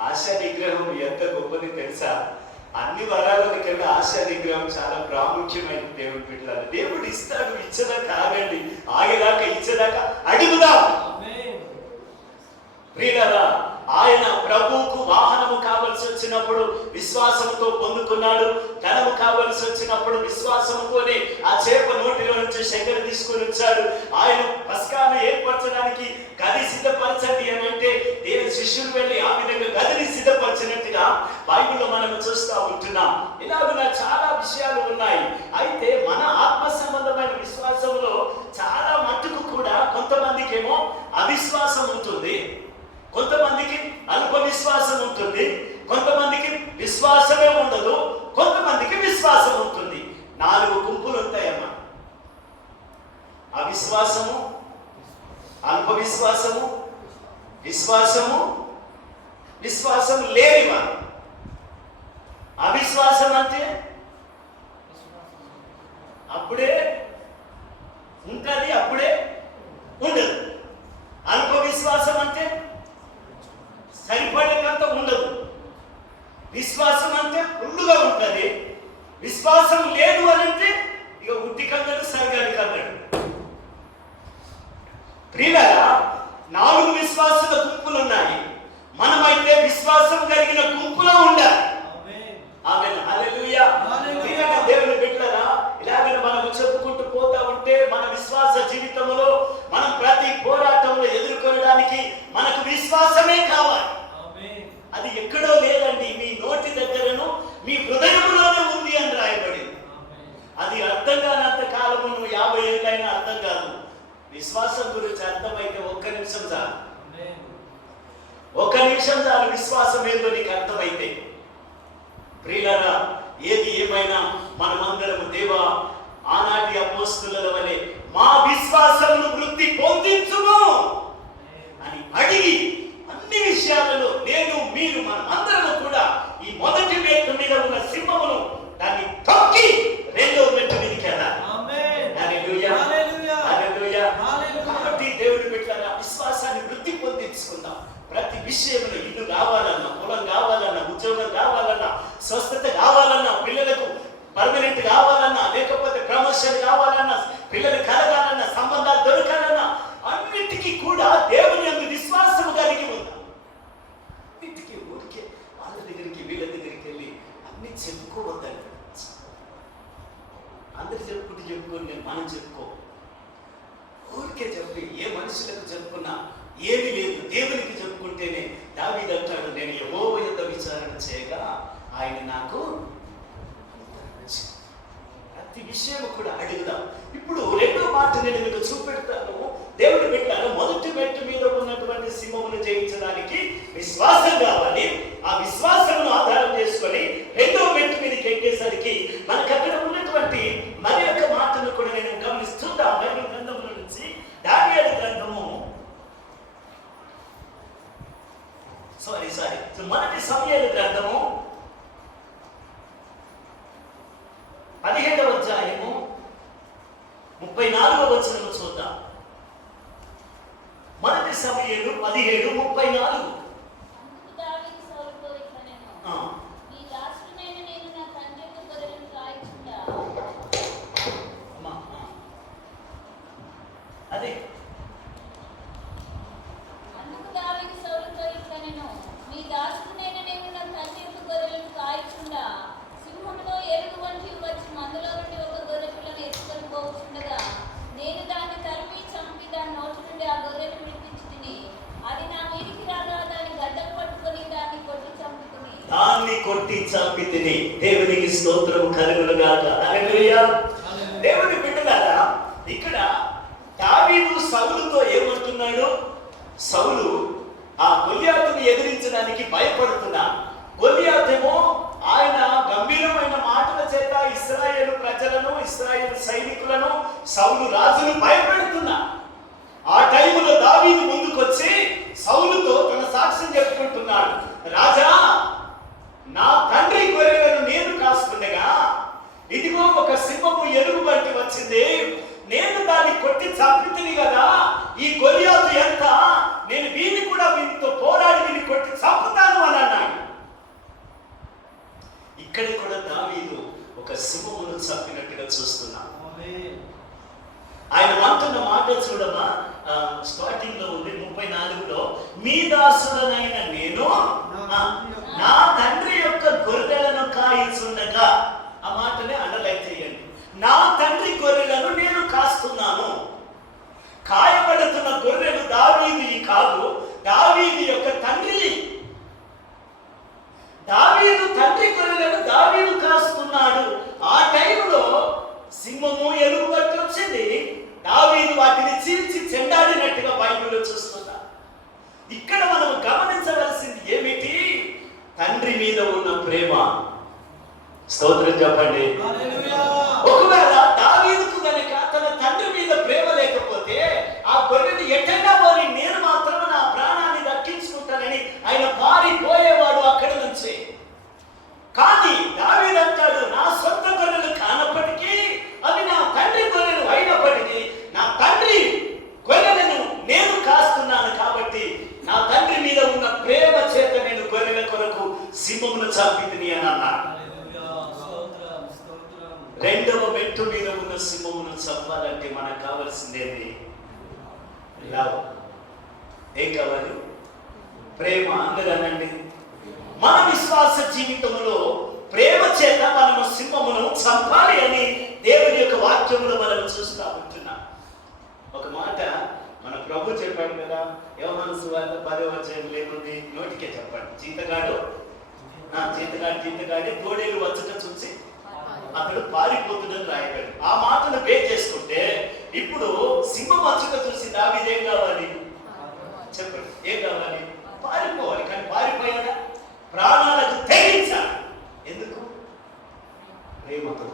ఆశా నిగ్రహం ఎంత గొప్పది తెలుసా? అన్ని వరాల కన్నా ఆశా నిగ్రహం చాలా ప్రాముఖ్యమైన దేవుడి బిడ్డలారా. దేవుడు ఇస్తాడు, ఇచ్చేదాకా ఆగండి, ఆగేదాకా ఇచ్చేదాకా అడుగుదాం. ప్రియులారా, ఆయన ప్రభువుకు వాహనము కావలసి వచ్చినప్పుడు విశ్వాసంతో పొందుకున్నాడు. ధనము కావలసి వచ్చినప్పుడు విశ్వాసంతోనే ఆ చేప నోటిలో నుంచి శంకర తీసుకొని వచ్చాడు. ఆయన పస్కాను ఏర్పరచడానికి గది సిద్ధపరచండి అని అంటే దేవుని శిష్యులు వెళ్ళి ఆ విధంగా గదిని సిద్ధపరచినట్టుగా బైబిల్లో మనం చూస్తూ ఉంటున్నాం. ఇలాగున చాలా విషయాలు ఉన్నాయి. అయితే మన ఆత్మ సంబంధమైన విశ్వాసంలో చాలా మట్టుకు కూడా కొంతమందికి ఏమో అవిశ్వాసం ఉంటుంది, కొంతమందికి అల్ప విశ్వాసం ఉంటుంది, కొంతమందికి విశ్వాసమే ఉండదు, కొంతమందికి విశ్వాసం ఉంటుంది. 4 గుంపులు ఉంటాయమ్మా. అవిశ్వాసము, అల్ప విశ్వాసము, విశ్వాసము, విశ్వాసం లేనివారు. అవిశ్వాసం అంటే అప్పుడే ఉంటుంది, అప్పుడే ఉండదు. అల్ప విశ్వాసం అంటే సరిపడేంత ఉండదు. విశ్వాసం అంటే ఫుల్లుగా ఉంటుంది. విశ్వాసం లేదు అని అంటే ఇక ఉట్టి కన్నాడు, సరిగాని కన్నాడు. ప్రియులారా, 4 విశ్వాసుల గుంపులు ఉన్నాయి. మనమైతే విశ్వాసం కలిగిన గుంపులో ఉండాలి. ఆమేన్. హల్లెలూయా. ప్రియులారా, దేవుని బిడ్డలారా, ఇలాగ మనం చెప్పుకుంటూ పోతా ఉంటే మన విశ్వాస జీవితంలో మనం ప్రతి పోరాటంలో ఎదుర్కొనడానికి మనకు విశ్వాసమే కావాలి. అది ఎక్కడో లేదండి, మీ నోటి దగ్గరను మీ హృదయంలోనే ఉంది అని రాయబడింది. అది అర్థం కానంత కాలము నువ్వు 50 ఏళ్ళైనా అర్థం కాదు. విశ్వాసం గురించి అర్థమైతే 1 నిమిషం చాలు. 1 నిమిషం చాలు విశ్వాసం ఏందో నీకు అర్థమైతే. ప్రియులారా, ఏది ఏమైనా మనమందరం దేవా ఆనాటి అపోస్తలుల వలె మా విశ్వాసమును వృద్ధి పొందించుము అని అడిగి అన్ని విషయాలలో నేను, మీరు, మనం అందరము కూడా ఈ మొదటి మెట్టు మీద ఉన్న సింహమును దాన్ని తొక్కి 2వ మెట్టు మీదకి వెళ్ళాలి. హల్లెలూయా. హల్లెలూయా. కాబట్టి దేవుడి బిడ్డలారా, విశ్వాసాన్ని వృద్ధి పొందించుకుందాం. ప్రతి విషయంలో ఇల్లు కావాలన్నా, పొలం కావాలన్నా, ఉద్యోగం కావాలన్నా, స్వస్థత కావాలన్నా, పిల్లలకు పర్మనెంట్ కావాలన్నా, లేకపోతే ప్రమోషన్ కావాలన్నా, పిల్లలు కలగాలన్నా, సంబంధాలు దొరకాలన్నా, అన్నిటికీ కూడా దేవుని యందు విశ్వాసం కలిగి ఉందాం. అన్నిటికీ ఊరికే వాళ్ళ దగ్గరికి వీళ్ళ దగ్గరికి వెళ్ళి అన్ని చెప్పుకోవద్దని. అందరు చెప్పుకొని మనం చెప్పుకో. ఊరికే చెప్పి ఏ మనుషులకు చెప్పుకున్నా ఏమీ లేదు, దేవునికి చెప్పుకుంటేనే. దావీదు అంటాడు, నేను యెహోవా యొద్ద విచారణ చేయగా ఆయన నాకు విషయం కూడా అడుగుదాం. ఇప్పుడు రెండో మాట నేను మీకు చూపెడతాను. దేవుడు పెట్టాను, మొదటి మెట్టు మీద ఉన్నటువంటి సింహమును జయించడానికి విశ్వాసం కావాలి. ఆ విశ్వాసమును ఆధారం చేసుకొని రెండో మెట్టు మీదకి ఎక్కేసరికి మనకు అక్కడ ఉన్నటువంటి మరి యొక్క మాటను కూడా నేను గమనిస్తుందా. బైబిల్ గ్రంథంలో నుంచి దానియేలు గ్రంథము మొదటి సమూయేలు గ్రంథము 17వ అధ్యాయము 34వ వచనము చూద్దాం. మొదటి సమూయేలు 17:34. అదే దాన్ని కొట్టి చంపి తిని. దేవునికి స్తోత్రము కలుగునుగాక. హల్లెలూయా. దేవుని బిడ్డలారా, ఇక్కడ దావీదు సౌలుతో ఏమంటున్నాడు? సౌలు ఆ గొల్యాతుని ఎదిరించడానికి భయపడుతున్నా. గొల్యాతేమో ఆయన గంభీరమైన మాటల చేత ఇశ్రాయేలు ప్రజలను, ఇశ్రాయేలు సైనికులను, సౌలు రాజును భయపెడుతున్నా. ఆ టైంలో దావీదు ముందుకొచ్చి సౌలుతో తన సాక్ష్యం చెప్పుకుంటున్నాడు. రాజా, నా తండ్రి గొర్రెలను నేను కాస్తుండగా ఇదిగో ఒక సింహము ఎలుగు బట్టి వచ్చింది. నేను దాన్ని కొట్టి చంపితిని కదా. ఈ గొల్యాతు ఎంత, నేను వీని కూడా వీనితో పోరాడి వీని కొట్టి చంపుతాను అని అన్నాడు. ఇక్కడ కూడా దావీదు ఒక సింహమును చంపినట్టుగా చూస్తున్నాం. ఆయన అంటున్న మాట చూడమా, స్టార్టింగ్ లో ఉంది 34లో, మీ దాసుడనైన నేను నా తండ్రి యొక్క గొర్రెలను కాయిచుండగా. ఆ మాటనే అండర్లైన్ చేయండి. నా తండ్రి గొర్రెలను నేను కాస్తున్నాను. కాయబడుతున్న గొర్రెలు దావీదువి కాదు, దావీదు యొక్క తండ్రి. దావీదు తండ్రి గొర్రెలను దావీదు కాస్తున్నాడు. ఆ టైంలో సింహము ఎలుగు బట్టి వచ్చింది. దావీదు వాటిని చీల్చి చెండాడినట్టుగా బైబిల్లో చూస్తున్నా. ఇక్కడ మనం గమనించవలసింది ఏమిటి? తండ్రి మీద ఉన్న ప్రేమ. స్తోత్రం చెప్పండి. ఒకవేళ దావీదుకు గనుక తన తండ్రి మీద ప్రేమ లేకపోతే ఆ గొర్రెని ఎటైనా పోని నేను మాత్రం నా ప్రాణాన్ని దక్కించుకుంటానని ఆయన పారిపోయేవాడు అక్కడి నుంచి. కానీ దావీదు అంటాడు, నా సొంత గొర్రెలు కానప్పటికీ అవి నా తండ్రి గొర్రెలు అయినప్పటికీ నా తండ్రి గొర్రెలను నేను కాస్తున్నాను. కాబట్టి నా తండ్రి మీద ఉన్న ప్రేమ చేత నేను గొర్రెల కొరకు సింహమును చంపితిని అని అన్నాడు. రెండవ మెట్టు మీద ఉన్న సింహమును చంపాలంటే మనకు కావాల్సిందేంటి? ఏం కావాలి? ప్రేమ. అందరనండి, మన విశ్వాస జీవితంలో ప్రేమ చేత మనము సింహమును చంపాలి అని దేవుని యొక్క వాక్యంలో మనం చూస్తూ ఉంటున్నాం. ఒక మాట మన ప్రభు చెప్పాడు కదా, యోహాను సువార్త 10వ అధ్యాయం లేకుంది, నోటికే చెప్పండి. జీతగాడి తోడేలు వచ్చట చూసి అతడు పారిపోతుందని రాయబడి. ఆ మాటను పే చేసుకుంటే ఇప్పుడు సింహం వచ్చట చూసి దావీదు ఏం కావాలి? చెప్పండి, ఏం కావాలి? పారిపోవాలి. కానీ పారిపోయాడా? ప్రాణాలకు తెగించాడు. ఎందుకు? ప్రేమతో.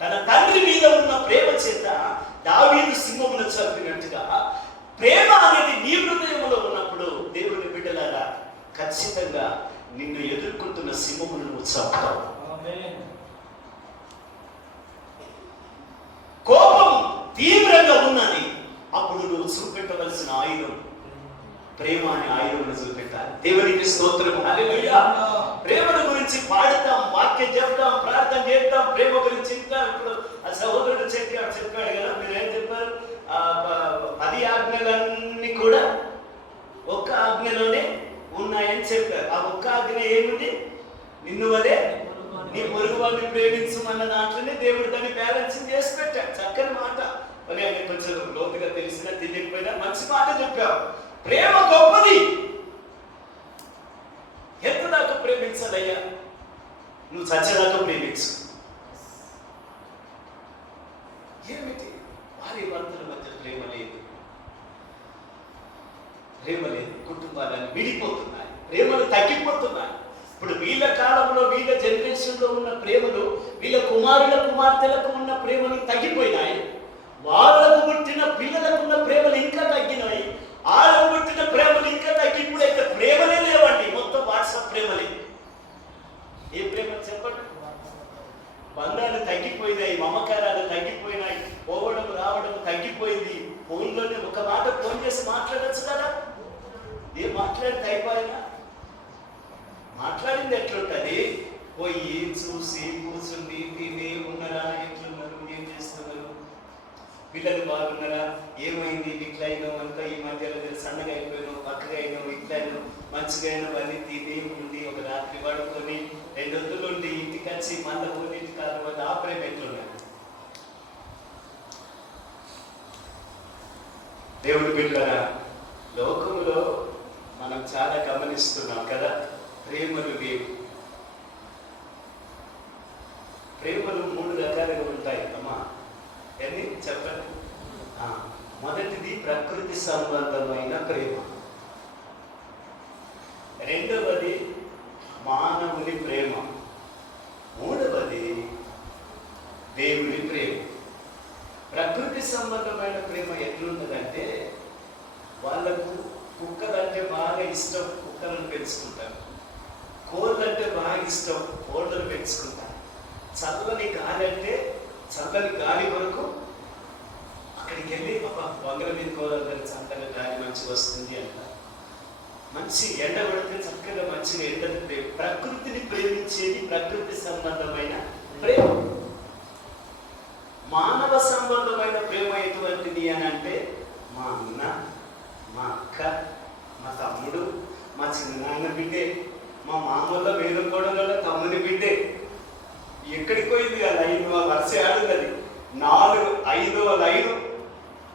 తన తండ్రి మీద ఉన్న ప్రేమ చేత దావీదు సింహమును చంపినట్టుగా ప్రేమ అనేది నీ హృదయంలో ఉన్నప్పుడు దేవుని బిడ్డలారా, ఖచ్చితంగా నిన్ను ఎదుర్కొంటున్న సింహమును నువ్వు చంపుతావు. కోపం తీవ్రంగా ఉన్నది, అప్పుడు నువ్వు చూపెట్టవలసిన ఆయుధం ప్రేమ అనే ఆయుధం చూపెట్టాలి. దేవునికి స్తోత్రం. హల్లెలూయా. ప్రేమను గురించి పాడుతాం, వాక్యం చెప్తాం, ప్రార్థన చేద్దాం, ప్రేమ గురించి ఇంకా. ఇప్పుడు ఆ సహోదరుడు చెప్పాడు కదా, మీరేం చెప్పారు? 10 ఆజ్ఞలన్నీ కూడా ఒక్క ఆజ్ఞలోనే ఉన్నాయని చెప్పారు. ఆ ఒక్క ఆజ్ఞ ఏమిటి? నిన్ను వలే నీ పొరుగు వారిని ప్రేమించమన్న దాంట్లోనే దేవుడు దాన్ని బ్యాలెన్సింగ్ చేసి పెట్టాడు. చక్కని మాట. మరి అది కొంచెం లోతుగా తెలిసినా తెలియకపోయినా మంచి మాట చెప్పావు. ప్రేమ గొప్పది. ఎంత దాకా ప్రేమించాలయ్యా? నువ్వు చచ్చేదాకా ప్రేమించు. కుటుంబాలను విడిపోతున్నాయి, ప్రేమలు తగ్గిపోతున్నాయి. ఇప్పుడు వీళ్ళ కాలంలో వీళ్ళ జనరేషన్లో ఉన్న ప్రేమలు వీళ్ళ కుమారుల కుమార్తెలకు ఉన్న ప్రేమలు తగ్గిపోయినాయి. వాళ్ళకు పుట్టిన పిల్లలకు ఉన్న ప్రేమలు ఇంకా తగ్గినాయి. వాళ్ళకు పుట్టిన ప్రేమలు ఇంకా తగ్గి ఇప్పుడైతే ప్రేమలే లేవండి, మొత్తం వాట్సాప్ ప్రేమలే. ఏ ప్రేమలు చెప్పండి? బంధాలు తగ్గిపోయినాయి, మమకారాలు తగ్గిపోయినాయి, పోవడం రావడం తగ్గిపోయింది. ఫోన్లోనే ఒక మాట ఫోన్ చేసి మాట్లాడచ్చు కదా, ఏం మాట్లాడితే అయిపోయినా మాట్లాడింది ఎట్లుంటుంది? పోయి చూసి కూర్చుండి తిని ఉన్నారా, ఎట్లున్నారు, ఏం చేస్తున్నారు, పిల్లలు బాగున్నారా, ఏమైంది, ఇట్లా అయినావు అంతా ఈ మధ్యలో సన్నగా అయిపోయినావు, పక్కగా అయినావు, ఇట్లా అయినావు, మంచిగా అయినావు అని తిని ఉండి ఒక రాత్రి పడుకొని 2 రోజులు ఉండి ఇంటికి వచ్చి మళ్ళీ ఊరింటి కాదు ఆ ప్రేమ ఎట్లున్నాయి? దేవుడు బిడ్డలారా, లోకంలో మనం చాలా గమనిస్తున్నాం కదా, ప్రేమలు లేవు. ప్రేమలు 3 రకాలుగా ఉంటాయి అమ్మా, ఎన్ని చెప్పండి? మొదటిది ప్రకృతి సంబంధమైన ప్రేమ, రెండవది మానవుని ప్రేమ, మూడవది దేవుని ప్రేమ. ప్రకృతి సంబంధమైన ప్రేమ ఎట్లుంటుందంటే, వాళ్ళకు కుక్కలంటే బాగా ఇష్టం, కుక్కలను పెంచుకుంటారు. కోళ్ళంటే బాగా ఇష్టం, కోళ్ళను పెంచుకుంటారు. చల్లని గాలి అంటే చల్లని గాలి కొరకు అక్కడికి వెళ్ళి వంగల మీద కోళ్ళని చల్లగా గాలి మంచిగా వస్తుంది అంటారు. మంచి ఎండ పడితే చక్కగా మంచిగా ఎండని ప్రేమ. ప్రకృతిని ప్రేమించేది ప్రకృతి సంబంధమైన ప్రేమ. మానవ సంబంధమైన ప్రేమ ఎటువంటిది అని అంటే, మా అన్న, మా అక్క, మా తమ్ముడు, మా చిన్నాన్న బిడ్డే, మా మామూలు వేద కోడల తమ్ముని బిడ్డే. ఎక్కడికి పోయింది ఆ లైన్? ఆ వరుస ఆడుతుంది 4, 5వ లైను.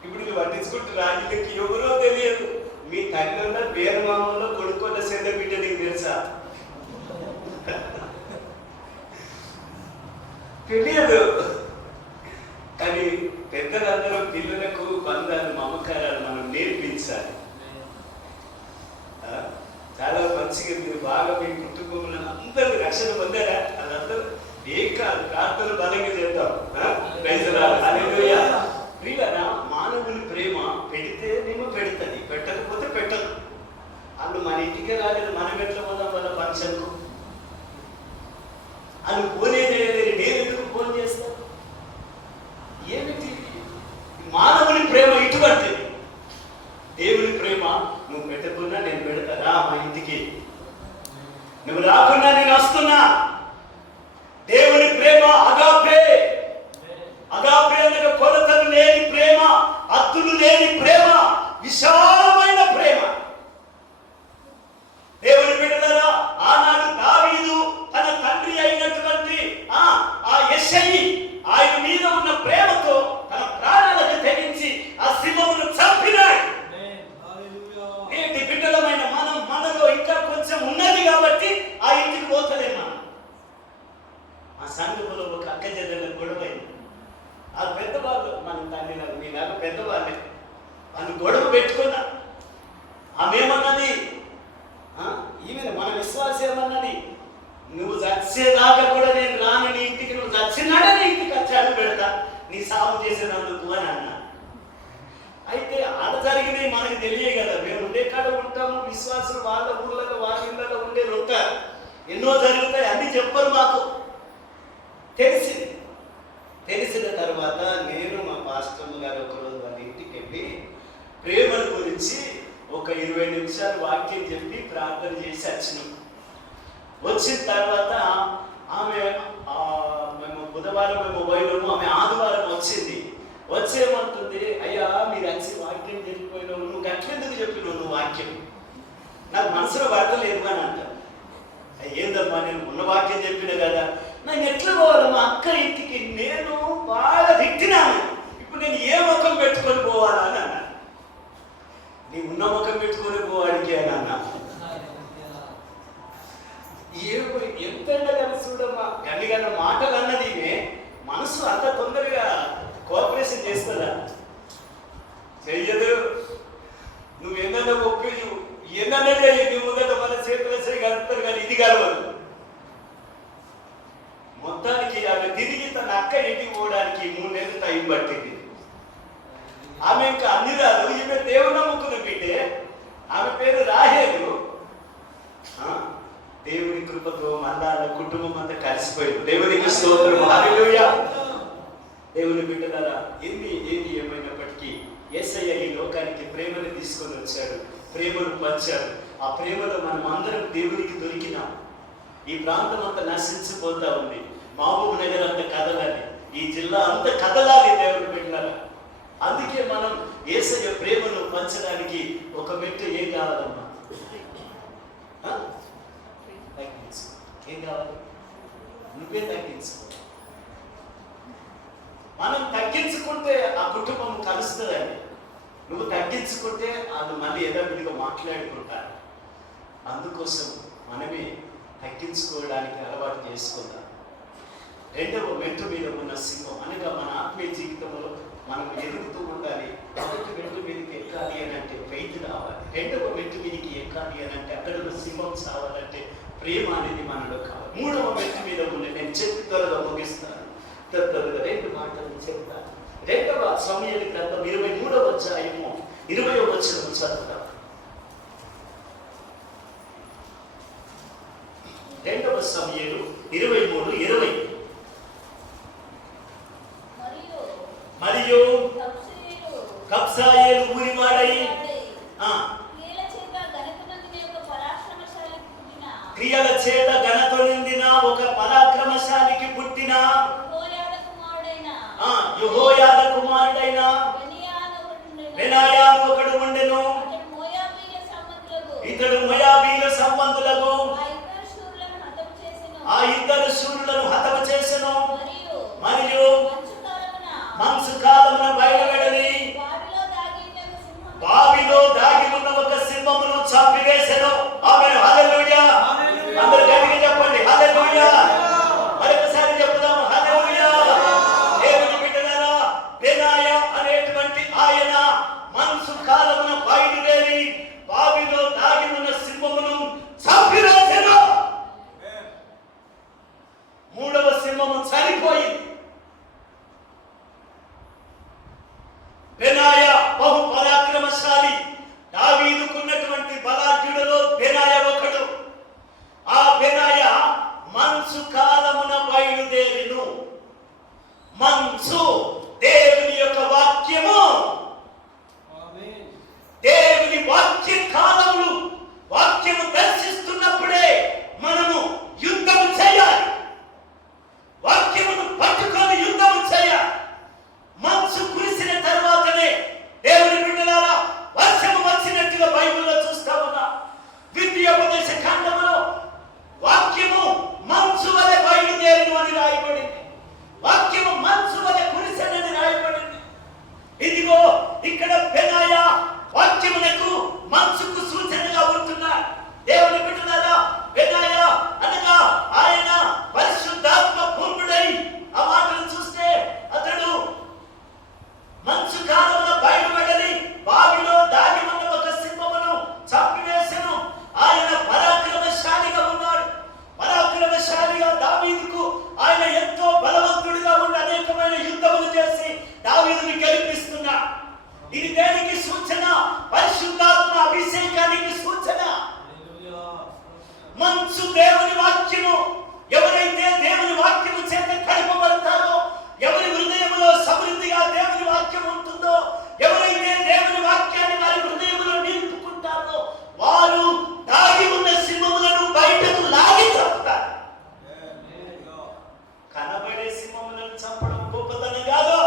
ఇప్పుడు నువ్వు పట్టించుకుంటూ రాజులకి ఎవరో తెలియదు. మీ తల్లిలో పేరు మామూలు కొడుకోళ్ళ సేద బిడ్డ నీకు తెలుసా? తెలియదు. కానీ పెద్దలందరూ పిల్లలకు బంధాలు మమకారాలు మనం నేర్పించాలి. చాలా మంచిగా మీరు బాగా మీ కుటుంబంలో అందరూ రక్షణ పొందారా? వాళ్ళందరూ ఏం కాదు, ప్రార్థన బలంగా చేద్దాం. ప్రియులారా, మానవుని ప్రేమ పెడితే నేను పెడుతుంది, పెట్టకపోతే పెట్టదు. వాళ్ళు మన ఇంటికి రాలేదు, మనం ఎట్లా పోదాం వాళ్ళ ఫంక్షన్కు? వాళ్ళు పోనేదే, నేను ఎందుకు ఫోన్ చేస్తాను? ఏమిటి మానవుని ప్రేమ? ఇటువంటిది. దేవుని ప్రేమ, నువ్వు పెట్టకున్నా నేను పెడతారా మా ఇంటికి, నువ్వు రాకున్నా నేను వస్తున్నా. దేవుని ప్రేమ అగాపే. అగాపే అనగా కొలతలు లేని ప్రేమ, అద్దులు లేని ప్రేమ, విశాలమైన ప్రేమ. దేవుని బిడ్డలారా, ఆనాడు దావీదు తన తండ్రి అయినటువంటి ఆ యెషయి ఆయన మీద ఉన్న ప్రేమతో తన ప్రాణాలకు తెగించి ఆ సింహమును చంపినాడు. నేటి బిడ్డలమైన మనలో ఇంకా కొంచెం ఉన్నది కాబట్టి ఆ ఇంటికి పోతలేం మనం. ఆ సంఘములో ఒక అక్క చెల్లెళ్ళ గొడవైంది. ఆ పెద్దవాళ్ళు మన తండ్రి మీలాగా పెద్దవాళ్ళే, వాళ్ళు గొడవ పెట్టుకున్నా. ఆమె ఏమన్నది? ఈమె మన విశ్వాసం ఏమన్నది? నువ్వు చచ్చేదాకా కూడా నేను రాను నీ ఇంటికి, నువ్వు చచ్చినాడే నీ ఇంటికి వచ్చాడు పెడతా నీ సాగు చేసేదందుకు అని అన్నా. అయితే ఆడ జరిగినవి మనకు తెలియదు కదా, మేము ఉండే కాడ ఉంటాము, విశ్వాసం వాళ్ళ ఊళ్ళలో వాళ్ళ ఇళ్ళలో ఉండేది ఉంటారు, ఎన్నో జరుగుతాయి, అన్ని చెప్పరు మాకు. తెలిసిన తర్వాత నేను మా పాస్టర్ గారు ఒకరోజు వాళ్ళ ఇంటికి వెళ్ళి ప్రేమల గురించి ఒక 20 నిమిషాలు వాక్యం చెప్పి ప్రార్థన చేసి వచ్చినాం. వచ్చిన తర్వాత ఆమె మేము బుధవారం మేము పోయినాము, ఆమె ఆదివారం వచ్చింది. వచ్చేమంటుంది, అయ్యా మీరు వచ్చి వాక్యం చెప్పిపోయినావు, నువ్వు గట్లెందుకు చెప్పినావు నువ్వు వాక్యం, నాకు మనసులో పడతలేదు అని అంటావు. ఏందమ్మా, నేను ఉన్న వాక్యం చెప్పిన కదా, నేను ఎట్లా పోవాలి మా అక్క ఇంటికి? నేను బాగా తిట్టినాను, ఇప్పుడు నేను ఏ ముఖం పెట్టుకొని పోవాలా అని అన్నా. నీ ఉన్న ముఖం పెట్టుకొని పోవాడికి అని అన్నా. ఎంతైనా కలిసి చూడమ్మా, గన్నిగన్న మాటలు అన్నది మనసు అంత తొందరగా కోఆపరేషన్ చేస్తుందా? చెయ్యదు. నువ్వు ఏదైనా ఒప్పి కుటుంబం అంతా కలిసిపోయింది. దేవునికి స్తోత్రం, హల్లెలూయా. దేవుని బిడ్డలారా, ఏది ఏమైనప్పటికీ యేసయ్య ఈ లోకానికి ప్రేమను తీసుకొని వచ్చాడు, ప్రేమను పంచాడు. ఆ ప్రేమలో మనం అందరం దేవునికి దొరికినాం. ఈ ప్రాంతం అంతా నశించిపోతా ఉంది. మహబూబ్ నగర్ అంత కదలాలి, ఈ జిల్లా అంత కదలాలి దేవుని బిడ్డలారా. అందుకే మనం యేసయ్య ప్రేమను పంచడానికి ఒక మెట్టు ఏం కావాలమ్మా? ఏం కావాలి? నువ్వే తగ్గించుకో. మనం తగ్గించుకుంటే ఆ కుటుంబం కలుస్తుందండి. నువ్వు తగ్గించుకుంటే అది మళ్ళీ యథావిధిగా మాట్లాడుకుంటారు. అందుకోసం మనమే తగ్గించుకోవడానికి అలవాటు చేసుకుందాం. రెండవ మెట్టు మీద ఉన్న సింహం అనగా మన ఆత్మీయ జీవితంలో మనం ఎదుగుతూ ఉండాలి. మొదటి మెట్టు మీదకి ఎక్కాలి అని అంటే ఫెయిత్ రావాలి. రెండవ మెట్టు మీదకి ఎక్కాలి అని అంటే అక్కడ ఉన్న సింహం సావాలంటే ప్రేమ అనేది మనలో కావాలి. మూడవ మెట్టు మీద ఉన్న, నేను చెప్పి త్వరగా ముగిస్తాను, త్వరగా 2 మాటలు చెప్తాను. 2వ సమూయేలు గ్రంథం 23వ అధ్యాయము 20వ వచనం చదువుతాం. 2వ సమూయేలు 23:20. మరియు కబ్సాయేలు ఊరివాడై క్రియల చేత ఘనత నిందిన ఒక పరాక్రమశాలికి పుట్టిన యెహోయాద కుమారుడైన బెనాయాను ఒకడు ఉండెను. ఇతడు మోయాబీల సంబంధులకు ఆ ఇద్దరు శూరులను హతము చేసెను. మరియు మంచు కాలమున బయలువెడలి బావిలో దాగి ఉన్న ఒక సింహమును చంపివేసెను. ఆమేన్, హల్లెలూయా. అందరూ గట్టిగా చెప్పండి, హల్లెలూయా. మరొకసారి చెప్పుదాం, హల్లెలూయా. దేవుని బిడ్డలారా, బెనాయా అనేటువంటి ఆయన మంచు కాలమున బయలుదేరి బావిలో దాగి ఉన్న సింహమును చంపివేసెను. మూడవ సింహము చనిపోయింది. బెనాయ బహు పరాక్రమశాలి. దావీదుకున్నటువంటి బలాఢ్యులలో బెనాయ ఒకడు. ఆ బెనాయ మంచు కాలమున బయలుదేరిను. మంచు దేవుని యొక్క వాక్యము, దేవుని వాక్య కాలములు. వాక్యము దర్శిస్తున్నప్పుడే మనము యుద్ధం చేయాలి. వాక్యమును పట్టుకొని యుద్ధం చేయాలి. మంచు కురిసిన తర్వాతనే దేవుని బిడ్డలారా వర్షము వచ్చినట్టుగా బైబిల్లో చూస్తా ఉన్నా. ద్వితీయోపదేశ కాండములో వాక్యము మంచు వలె బయలుదేరిను అని రాయబడింది. వాక్యము మంచు వలె కురిసెనని రాయబడింది. ఇదిగో ఇక్కడ బెనాయా వాక్యమునకు మంచుకు సూచనగా ఉంటున్నాడు. దేవుని బిడ్డలారా, బెనాయా అనగా ఆయన పరిశుద్ధాత్మ పూర్ణుడై, ఆ మాటలు చూస్తే అతడు మంచు కాలంలో బయలువెడలి బావిలో దాగి ఉన్న ఒక సింహమును చంపివేసెను. ఆయన పరాక్రమశాలిగా ఉన్నాడు. పరాక్రమశాలిగా దావీదుకు ఆయన ఎంతో బలవంతుడిగా ఉండి అనేకమైన యుద్ధములు చేసి దావీదుని గెలిపిస్తున్నాడు. ఇది దేనికి సూచన? పరిశుద్ధాత్మ అభిషేకానికి సూచన. మంచు దేవుని వాక్యము. ఎవరైతే దేవుని వాక్యము చేత కడపబడతారో, ఎవరి హృదయంలో సమృద్ధిగా దేవుని వాక్యం ఉంటుందో, ఎవరైతే దేవుని వాక్యాన్ని వారి హృదయంలో నిలుపుకుంటారో, వారు దాగి ఉన్న సింహములను బయటకు లాగి చంపుతారు. కనబడే సింహములను చంపడం గొప్పతనం కాదు.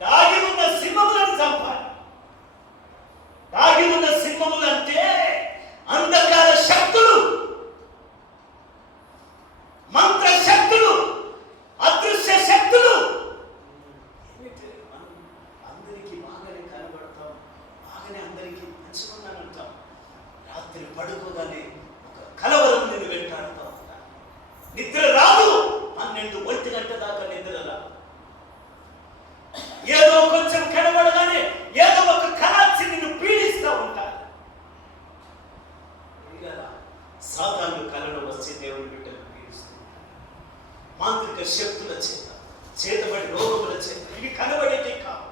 దాగి ఉన్న సింహములను చంపాలి. దాగి ఉన్న సింహములు అంటే అంధకార శక్తులు, మంత్ర శక్తులు, అదృశ్య శక్తులు. అందరికీ బాగానే కనబడతాం, బాగానే అందరికీ మంచుకున్నానంటాం. రాత్రి పడుకోగానే ఒక కలవరం నేను వెంటాడుతూ ఉంటాను. నిద్ర రాదు. 12-1 గంట దాకా నిద్ర రాదు. ఏదో కొంచెం కనబడగానే ఏదో ఒక కళాచి నిన్ను పీడిస్తూ ఉంటాను. సాతాను కళలో వచ్చి దేవుని బిడ్డలు పీడిస్తుంది. మాంత్రిక శక్తుల చేత, చేతబడి రోగముల చేత. ఇవి కనబడేటే కావు.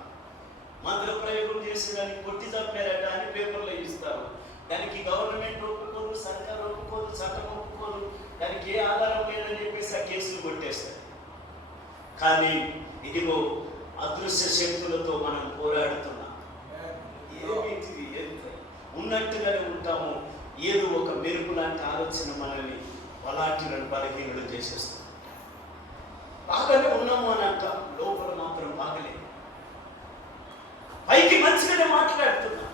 మంత్ర ప్రయోగం చేసి దాన్ని కొట్టి చంపారట అని పేపర్లో ఇస్తారు. దానికి గవర్నమెంట్ ఒప్పుకోదు, సర్కారు ఒప్పుకోదు, చట్టం ఒప్పుకోదు. దానికి ఏ ఆధారం కొట్టేస్తాయి. కానీ ఇదిగో అదృశ్య శక్తులతో మనం పోరాడుతున్నాం. ఏమిటిది ఉన్నట్టుగానే ఉంటాము. ఏదో ఒక మెరుపు లాంటి ఆలోచన మనల్ని అలాంటిలను బలహీనులు చేసేస్తాం. బాగానే ఉన్నాము అని అంటాం, లోపల మాత్రం బాగలేదు. పైకి మంచిగానే మాట్లాడుతున్నా,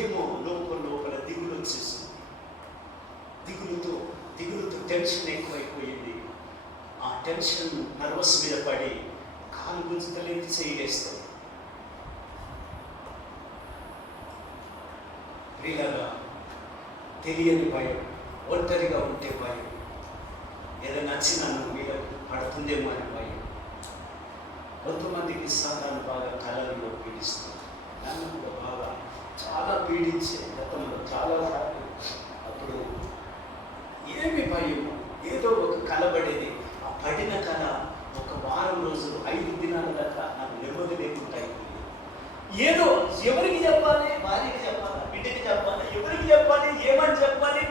ఏమో లోపల దిగులు వచ్చేసింది. దిగులుతో టెన్షన్ ఎక్కువైపోయింది. ఆ టెన్షన్ నర్వస్ మీద పడి కాలు గుంజుతలేదు, చేయలేస్తుంది. ప్రియులారా, తెలియని భయం, ఒంటరిగా ఉంటే భయం, ఏదైనా నచ్చిన మీద పడుతుందేమో అని భయం. కొంతమందికి సాధారణ బాగా కళల్లో పీడిస్తుంది. నన్ను కూడా బాగా చాలా పీడించే గతంలో చాలా సార్లు. అప్పుడు ఏమి భయం, ఏదో ఒక కలబడేది. ఆ పడిన కళ ఒక వారం రోజులు 5 దినాల దాకా నాకు నెమ్మది లేకుండా అయిపోయింది. ఏదో ఎవరికి చెప్పాలి, భార్యకి చెప్పాలి, బిడ్డకి చెప్పాలి, ఎవరికి చెప్పాలి, ఏమని చెప్పాలి,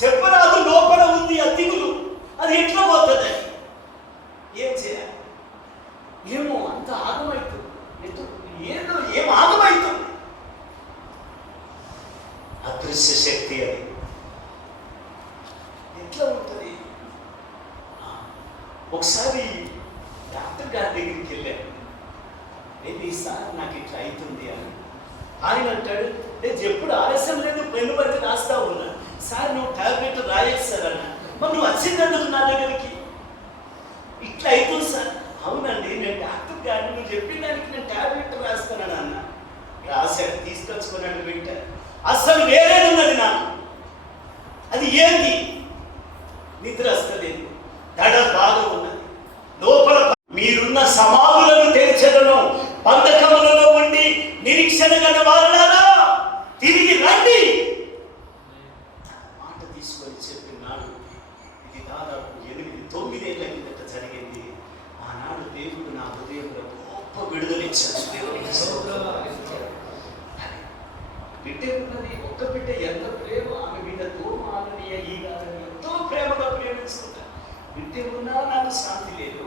చెప్పరాదు. లోపల ఉంది ఆ దిగులు, అది ఎట్లా పోతుంది, ఏం చేయాలి, ఏమో అంత ఆగమవుతుంది. ఏదో ఏం ఆగమవుతుంది. అదృశ్య శక్తి అది ఎట్లా ఉంటుంది. ఒకసారి డాక్టర్ గారి దగ్గరికి వెళ్ళాను. నేను ఈసారి నాకు ఇట్లా అవుతుంది అని. ఆయన అంటాడు, నేను ఎప్పుడు ఆలస్యం లేదు, పెన్ను బట్టి రాస్తా ఉన్నా. సార్ నువ్వు టాబ్లెట్ రాయచ్చు సార్ అన్న. మరి నువ్వు వచ్చిందందుకు నా దగ్గరికి ఇట్లా అవుతుంది సార్. అవునండి, నేను డాక్టర్ గారిని నువ్వు చెప్పిన దానికి నేను టాబ్లెట్ రాస్తానని అన్న. రాశాడు, తీసుకొచ్చుకున్నాడు. వింటాను, అస్సలు వేరేది ఉన్నది నాకు. అది ఏంటి? నిద్ర వస్తలేదు, దడ బాగా ఉన్నది లోపల. మీరున్న సమాధులను తెరచలను, బంధకములలో ఉండి నిరీక్షణ గల వారులారా తిరిగి రండి మాట తీసుకొని చెప్పినాడు. ఇది దాదాపు 8-9 ఏళ్ల కిందట జరిగింది. ఆనాడు దేవుడు నా హృదయంలో గొప్ప విడుదలిచ్చాడు. బిడ్డ ఉన్నది, ఒక్క బిడ్డ, ఎంత ప్రేమ ఆమె మీద దూమాలనియ ఈ కాదని ఎంతో ప్రేమగా ప్రేమించుకుంటా. బిడ్డ ఉన్నా నాకు శాంతి లేదు,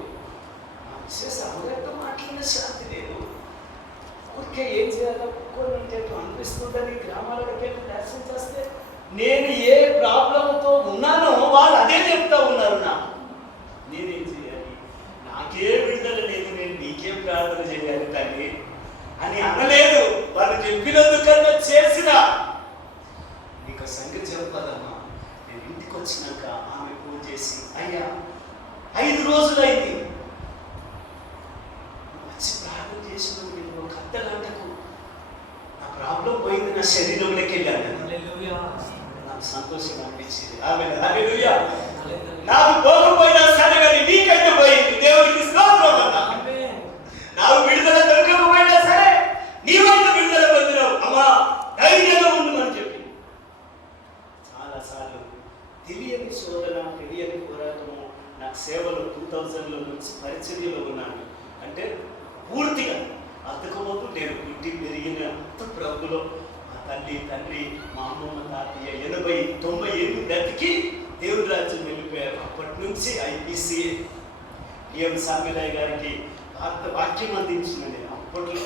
సహోదరుతో మాట్లాడిన శాంతి లేదు. ఊరికే ఏం చేయాలో ఒక్కొని ఉంటే అనిపిస్తుందని గ్రామాలకి దర్శనం చేస్తే నేను ఏ ప్రాబ్లంతో ఉన్నానో వాళ్ళు అదే చెప్తా ఉన్నారు. నేనేం చేయాలి, నాకే విడుదల లేదు, నేను నీకేం ప్రార్థన చేయాలి తల్లి అని అనలేదు. వాళ్ళు చెప్పినందుకన్నా చేసిన. నీకు సంగతి చెప్పదమ్మా, నేను ఇంటికి వచ్చినాక ఆమె పూజ చేసి, అయ్యా 5 రోజులైంది వచ్చి ప్రార్థన చేసిన ఒక అర్ధగంటకు నా ప్రాబ్లం పోయింది, నా శరీరంలోకి వెళ్ళాను. నాకు సంతోషం అనిపించింది. నాకు పోకపోయినా సరే కానీ నీకంటే పోయింది. దేవుడికి స్తోత్రం అన్నా. నాకు విడుదల దొరకకపోయినా సరే నీవైతే విడుదల పొందినావు అమ్మా, ధైర్యంగా ఉండమని చెప్పి చాలాసార్లు తెలియని శోధన, తెలియని పోరాటము. నాకు సేవలో 2000లో నుంచి పరిచర్యలో ఉన్నాను. అంటే పూర్తిగా అతకపోతూ నేను ఇంటి పెరిగిన ప్రభులో మా తల్లి, తండ్రి, మా అమ్మమ్మ, తాతయ్య 80-90 ఏళ్ళు బ్రతికి దేవుడి రాజ్యం వెళ్ళిపోయారు. అప్పటి నుంచి IPCA పిఎం సామిలయ్య గారికి వాక్యం అందించింది. అప్పట్లో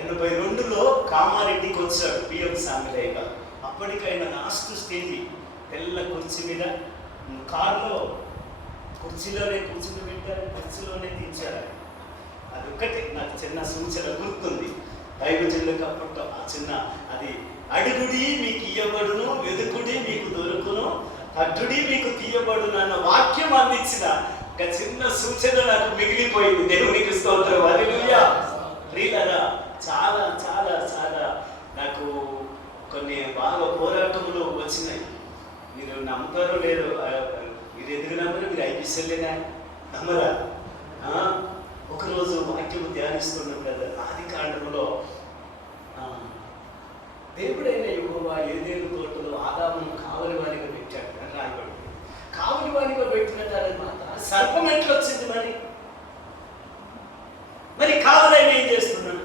82లో కామారెడ్డికి వచ్చాడు పిఎం సామిలయ్య గారు. అప్పటికైనా లాస్ట్ స్టేజీ, తెల్ల కుర్చీ మీద కారులో కుర్చీలోనే కూర్చుంటూ కుర్చీలోనే దించారు. అది ఒక్కటి నాకు చిన్న సూచన గుర్తుంది. దైవజనులకు అప్పట్లో ఆ చిన్న అది, అడుగుడి మీకు ఇయ్యబడును, వెదుకుడి మీకు దొరుకును, తట్టుడి మీకు తీయబడును అన్న వాక్యం అందించిన ఒక చిన్న సూచన నాకు మిగిలిపోయింది. దేవునికి స్తోత్రం. హల్లెలూయా. ప్రియులారా, చాలా చాలా చాలా నాకు కొన్ని బాగా పోరాటములు వచ్చినాయి. మీరు నమ్ముతారో లేదో, మీరు ఎందుకు నమ్మరు? మీరు IPCలేనా నమ్మరా? ఒకరోజు వాక్యము ధ్యానిస్తున్నాం కదా, ఆదికాండములో దేవుడైన యెహోవా ఏదేను తోటలో ఆదామును కావలి వారిగా పెట్టాడు అని రాయబడింది. కావలి వారిగా పెట్టిన తర్వాత సర్పం ఎట్లా వచ్చింది? మరి కావలైన ఏం చేస్తున్నాడు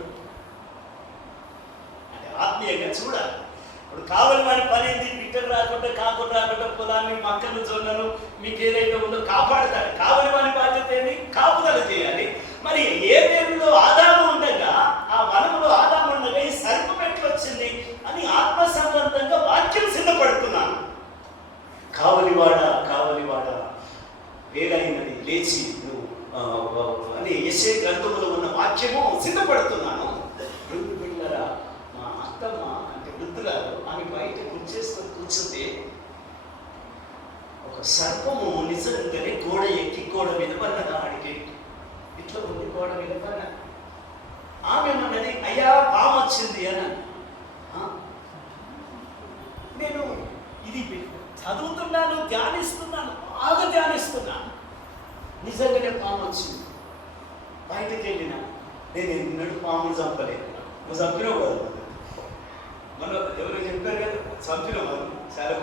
అంటే ఆత్మీయంగా చూడాలి. ఇప్పుడు కావలి వారి పని ఏంది? బిడ్డలు రాకుండా, కాకుండా రాకుండా, పొలాన్ని, మక్కలు, జొన్నలు మీకు ఏదైతే ఉందో కాపాడతాడు. కావలి వాని బాధ్యత ఏంటి? కాపుదల చేయాలి. మరి ఏదేమిలో ఆదాము ఉండగా, ఆ వనములో ఆదాము ఉండగా ఈ సర్పం ఎట్లా వచ్చింది అని ఆత్మ సంబంధంగా వాక్యం సిద్ధపడుతున్నాను. కావలివాడ కావలివాడ వేలైనది లేచి అని యెషయా గ్రంథంలో ఉన్న వాక్యము సిద్ధపడుతున్నాను. పిల్లరా, మా అత్తమ్మ అంటే వృద్ధురాలు, ఆమె బయట కూర్చేసుకొని కూర్చుంటే ఒక సర్పము నిజంగానే గోడ ఎక్కి గోడ మీద పన్నదా ఆడికి ఇట్లా ఉంది, గోడ మీద పన్న. ఆమె అన్నది అయ్యా పాము వచ్చింది అని. నేను ఇది చదువుతున్నాను, ధ్యానిస్తున్నాను, బాగా ధ్యానిస్తున్నాను. నిజంగానే పాము వచ్చింది. బయటకు వెళ్ళిన నేను ఎన్నడూ పామును చంపలేదు. నువ్వు చంపినావు కదా, మన ఎవరు చెప్పారు కదా, చంపినావు. చాలా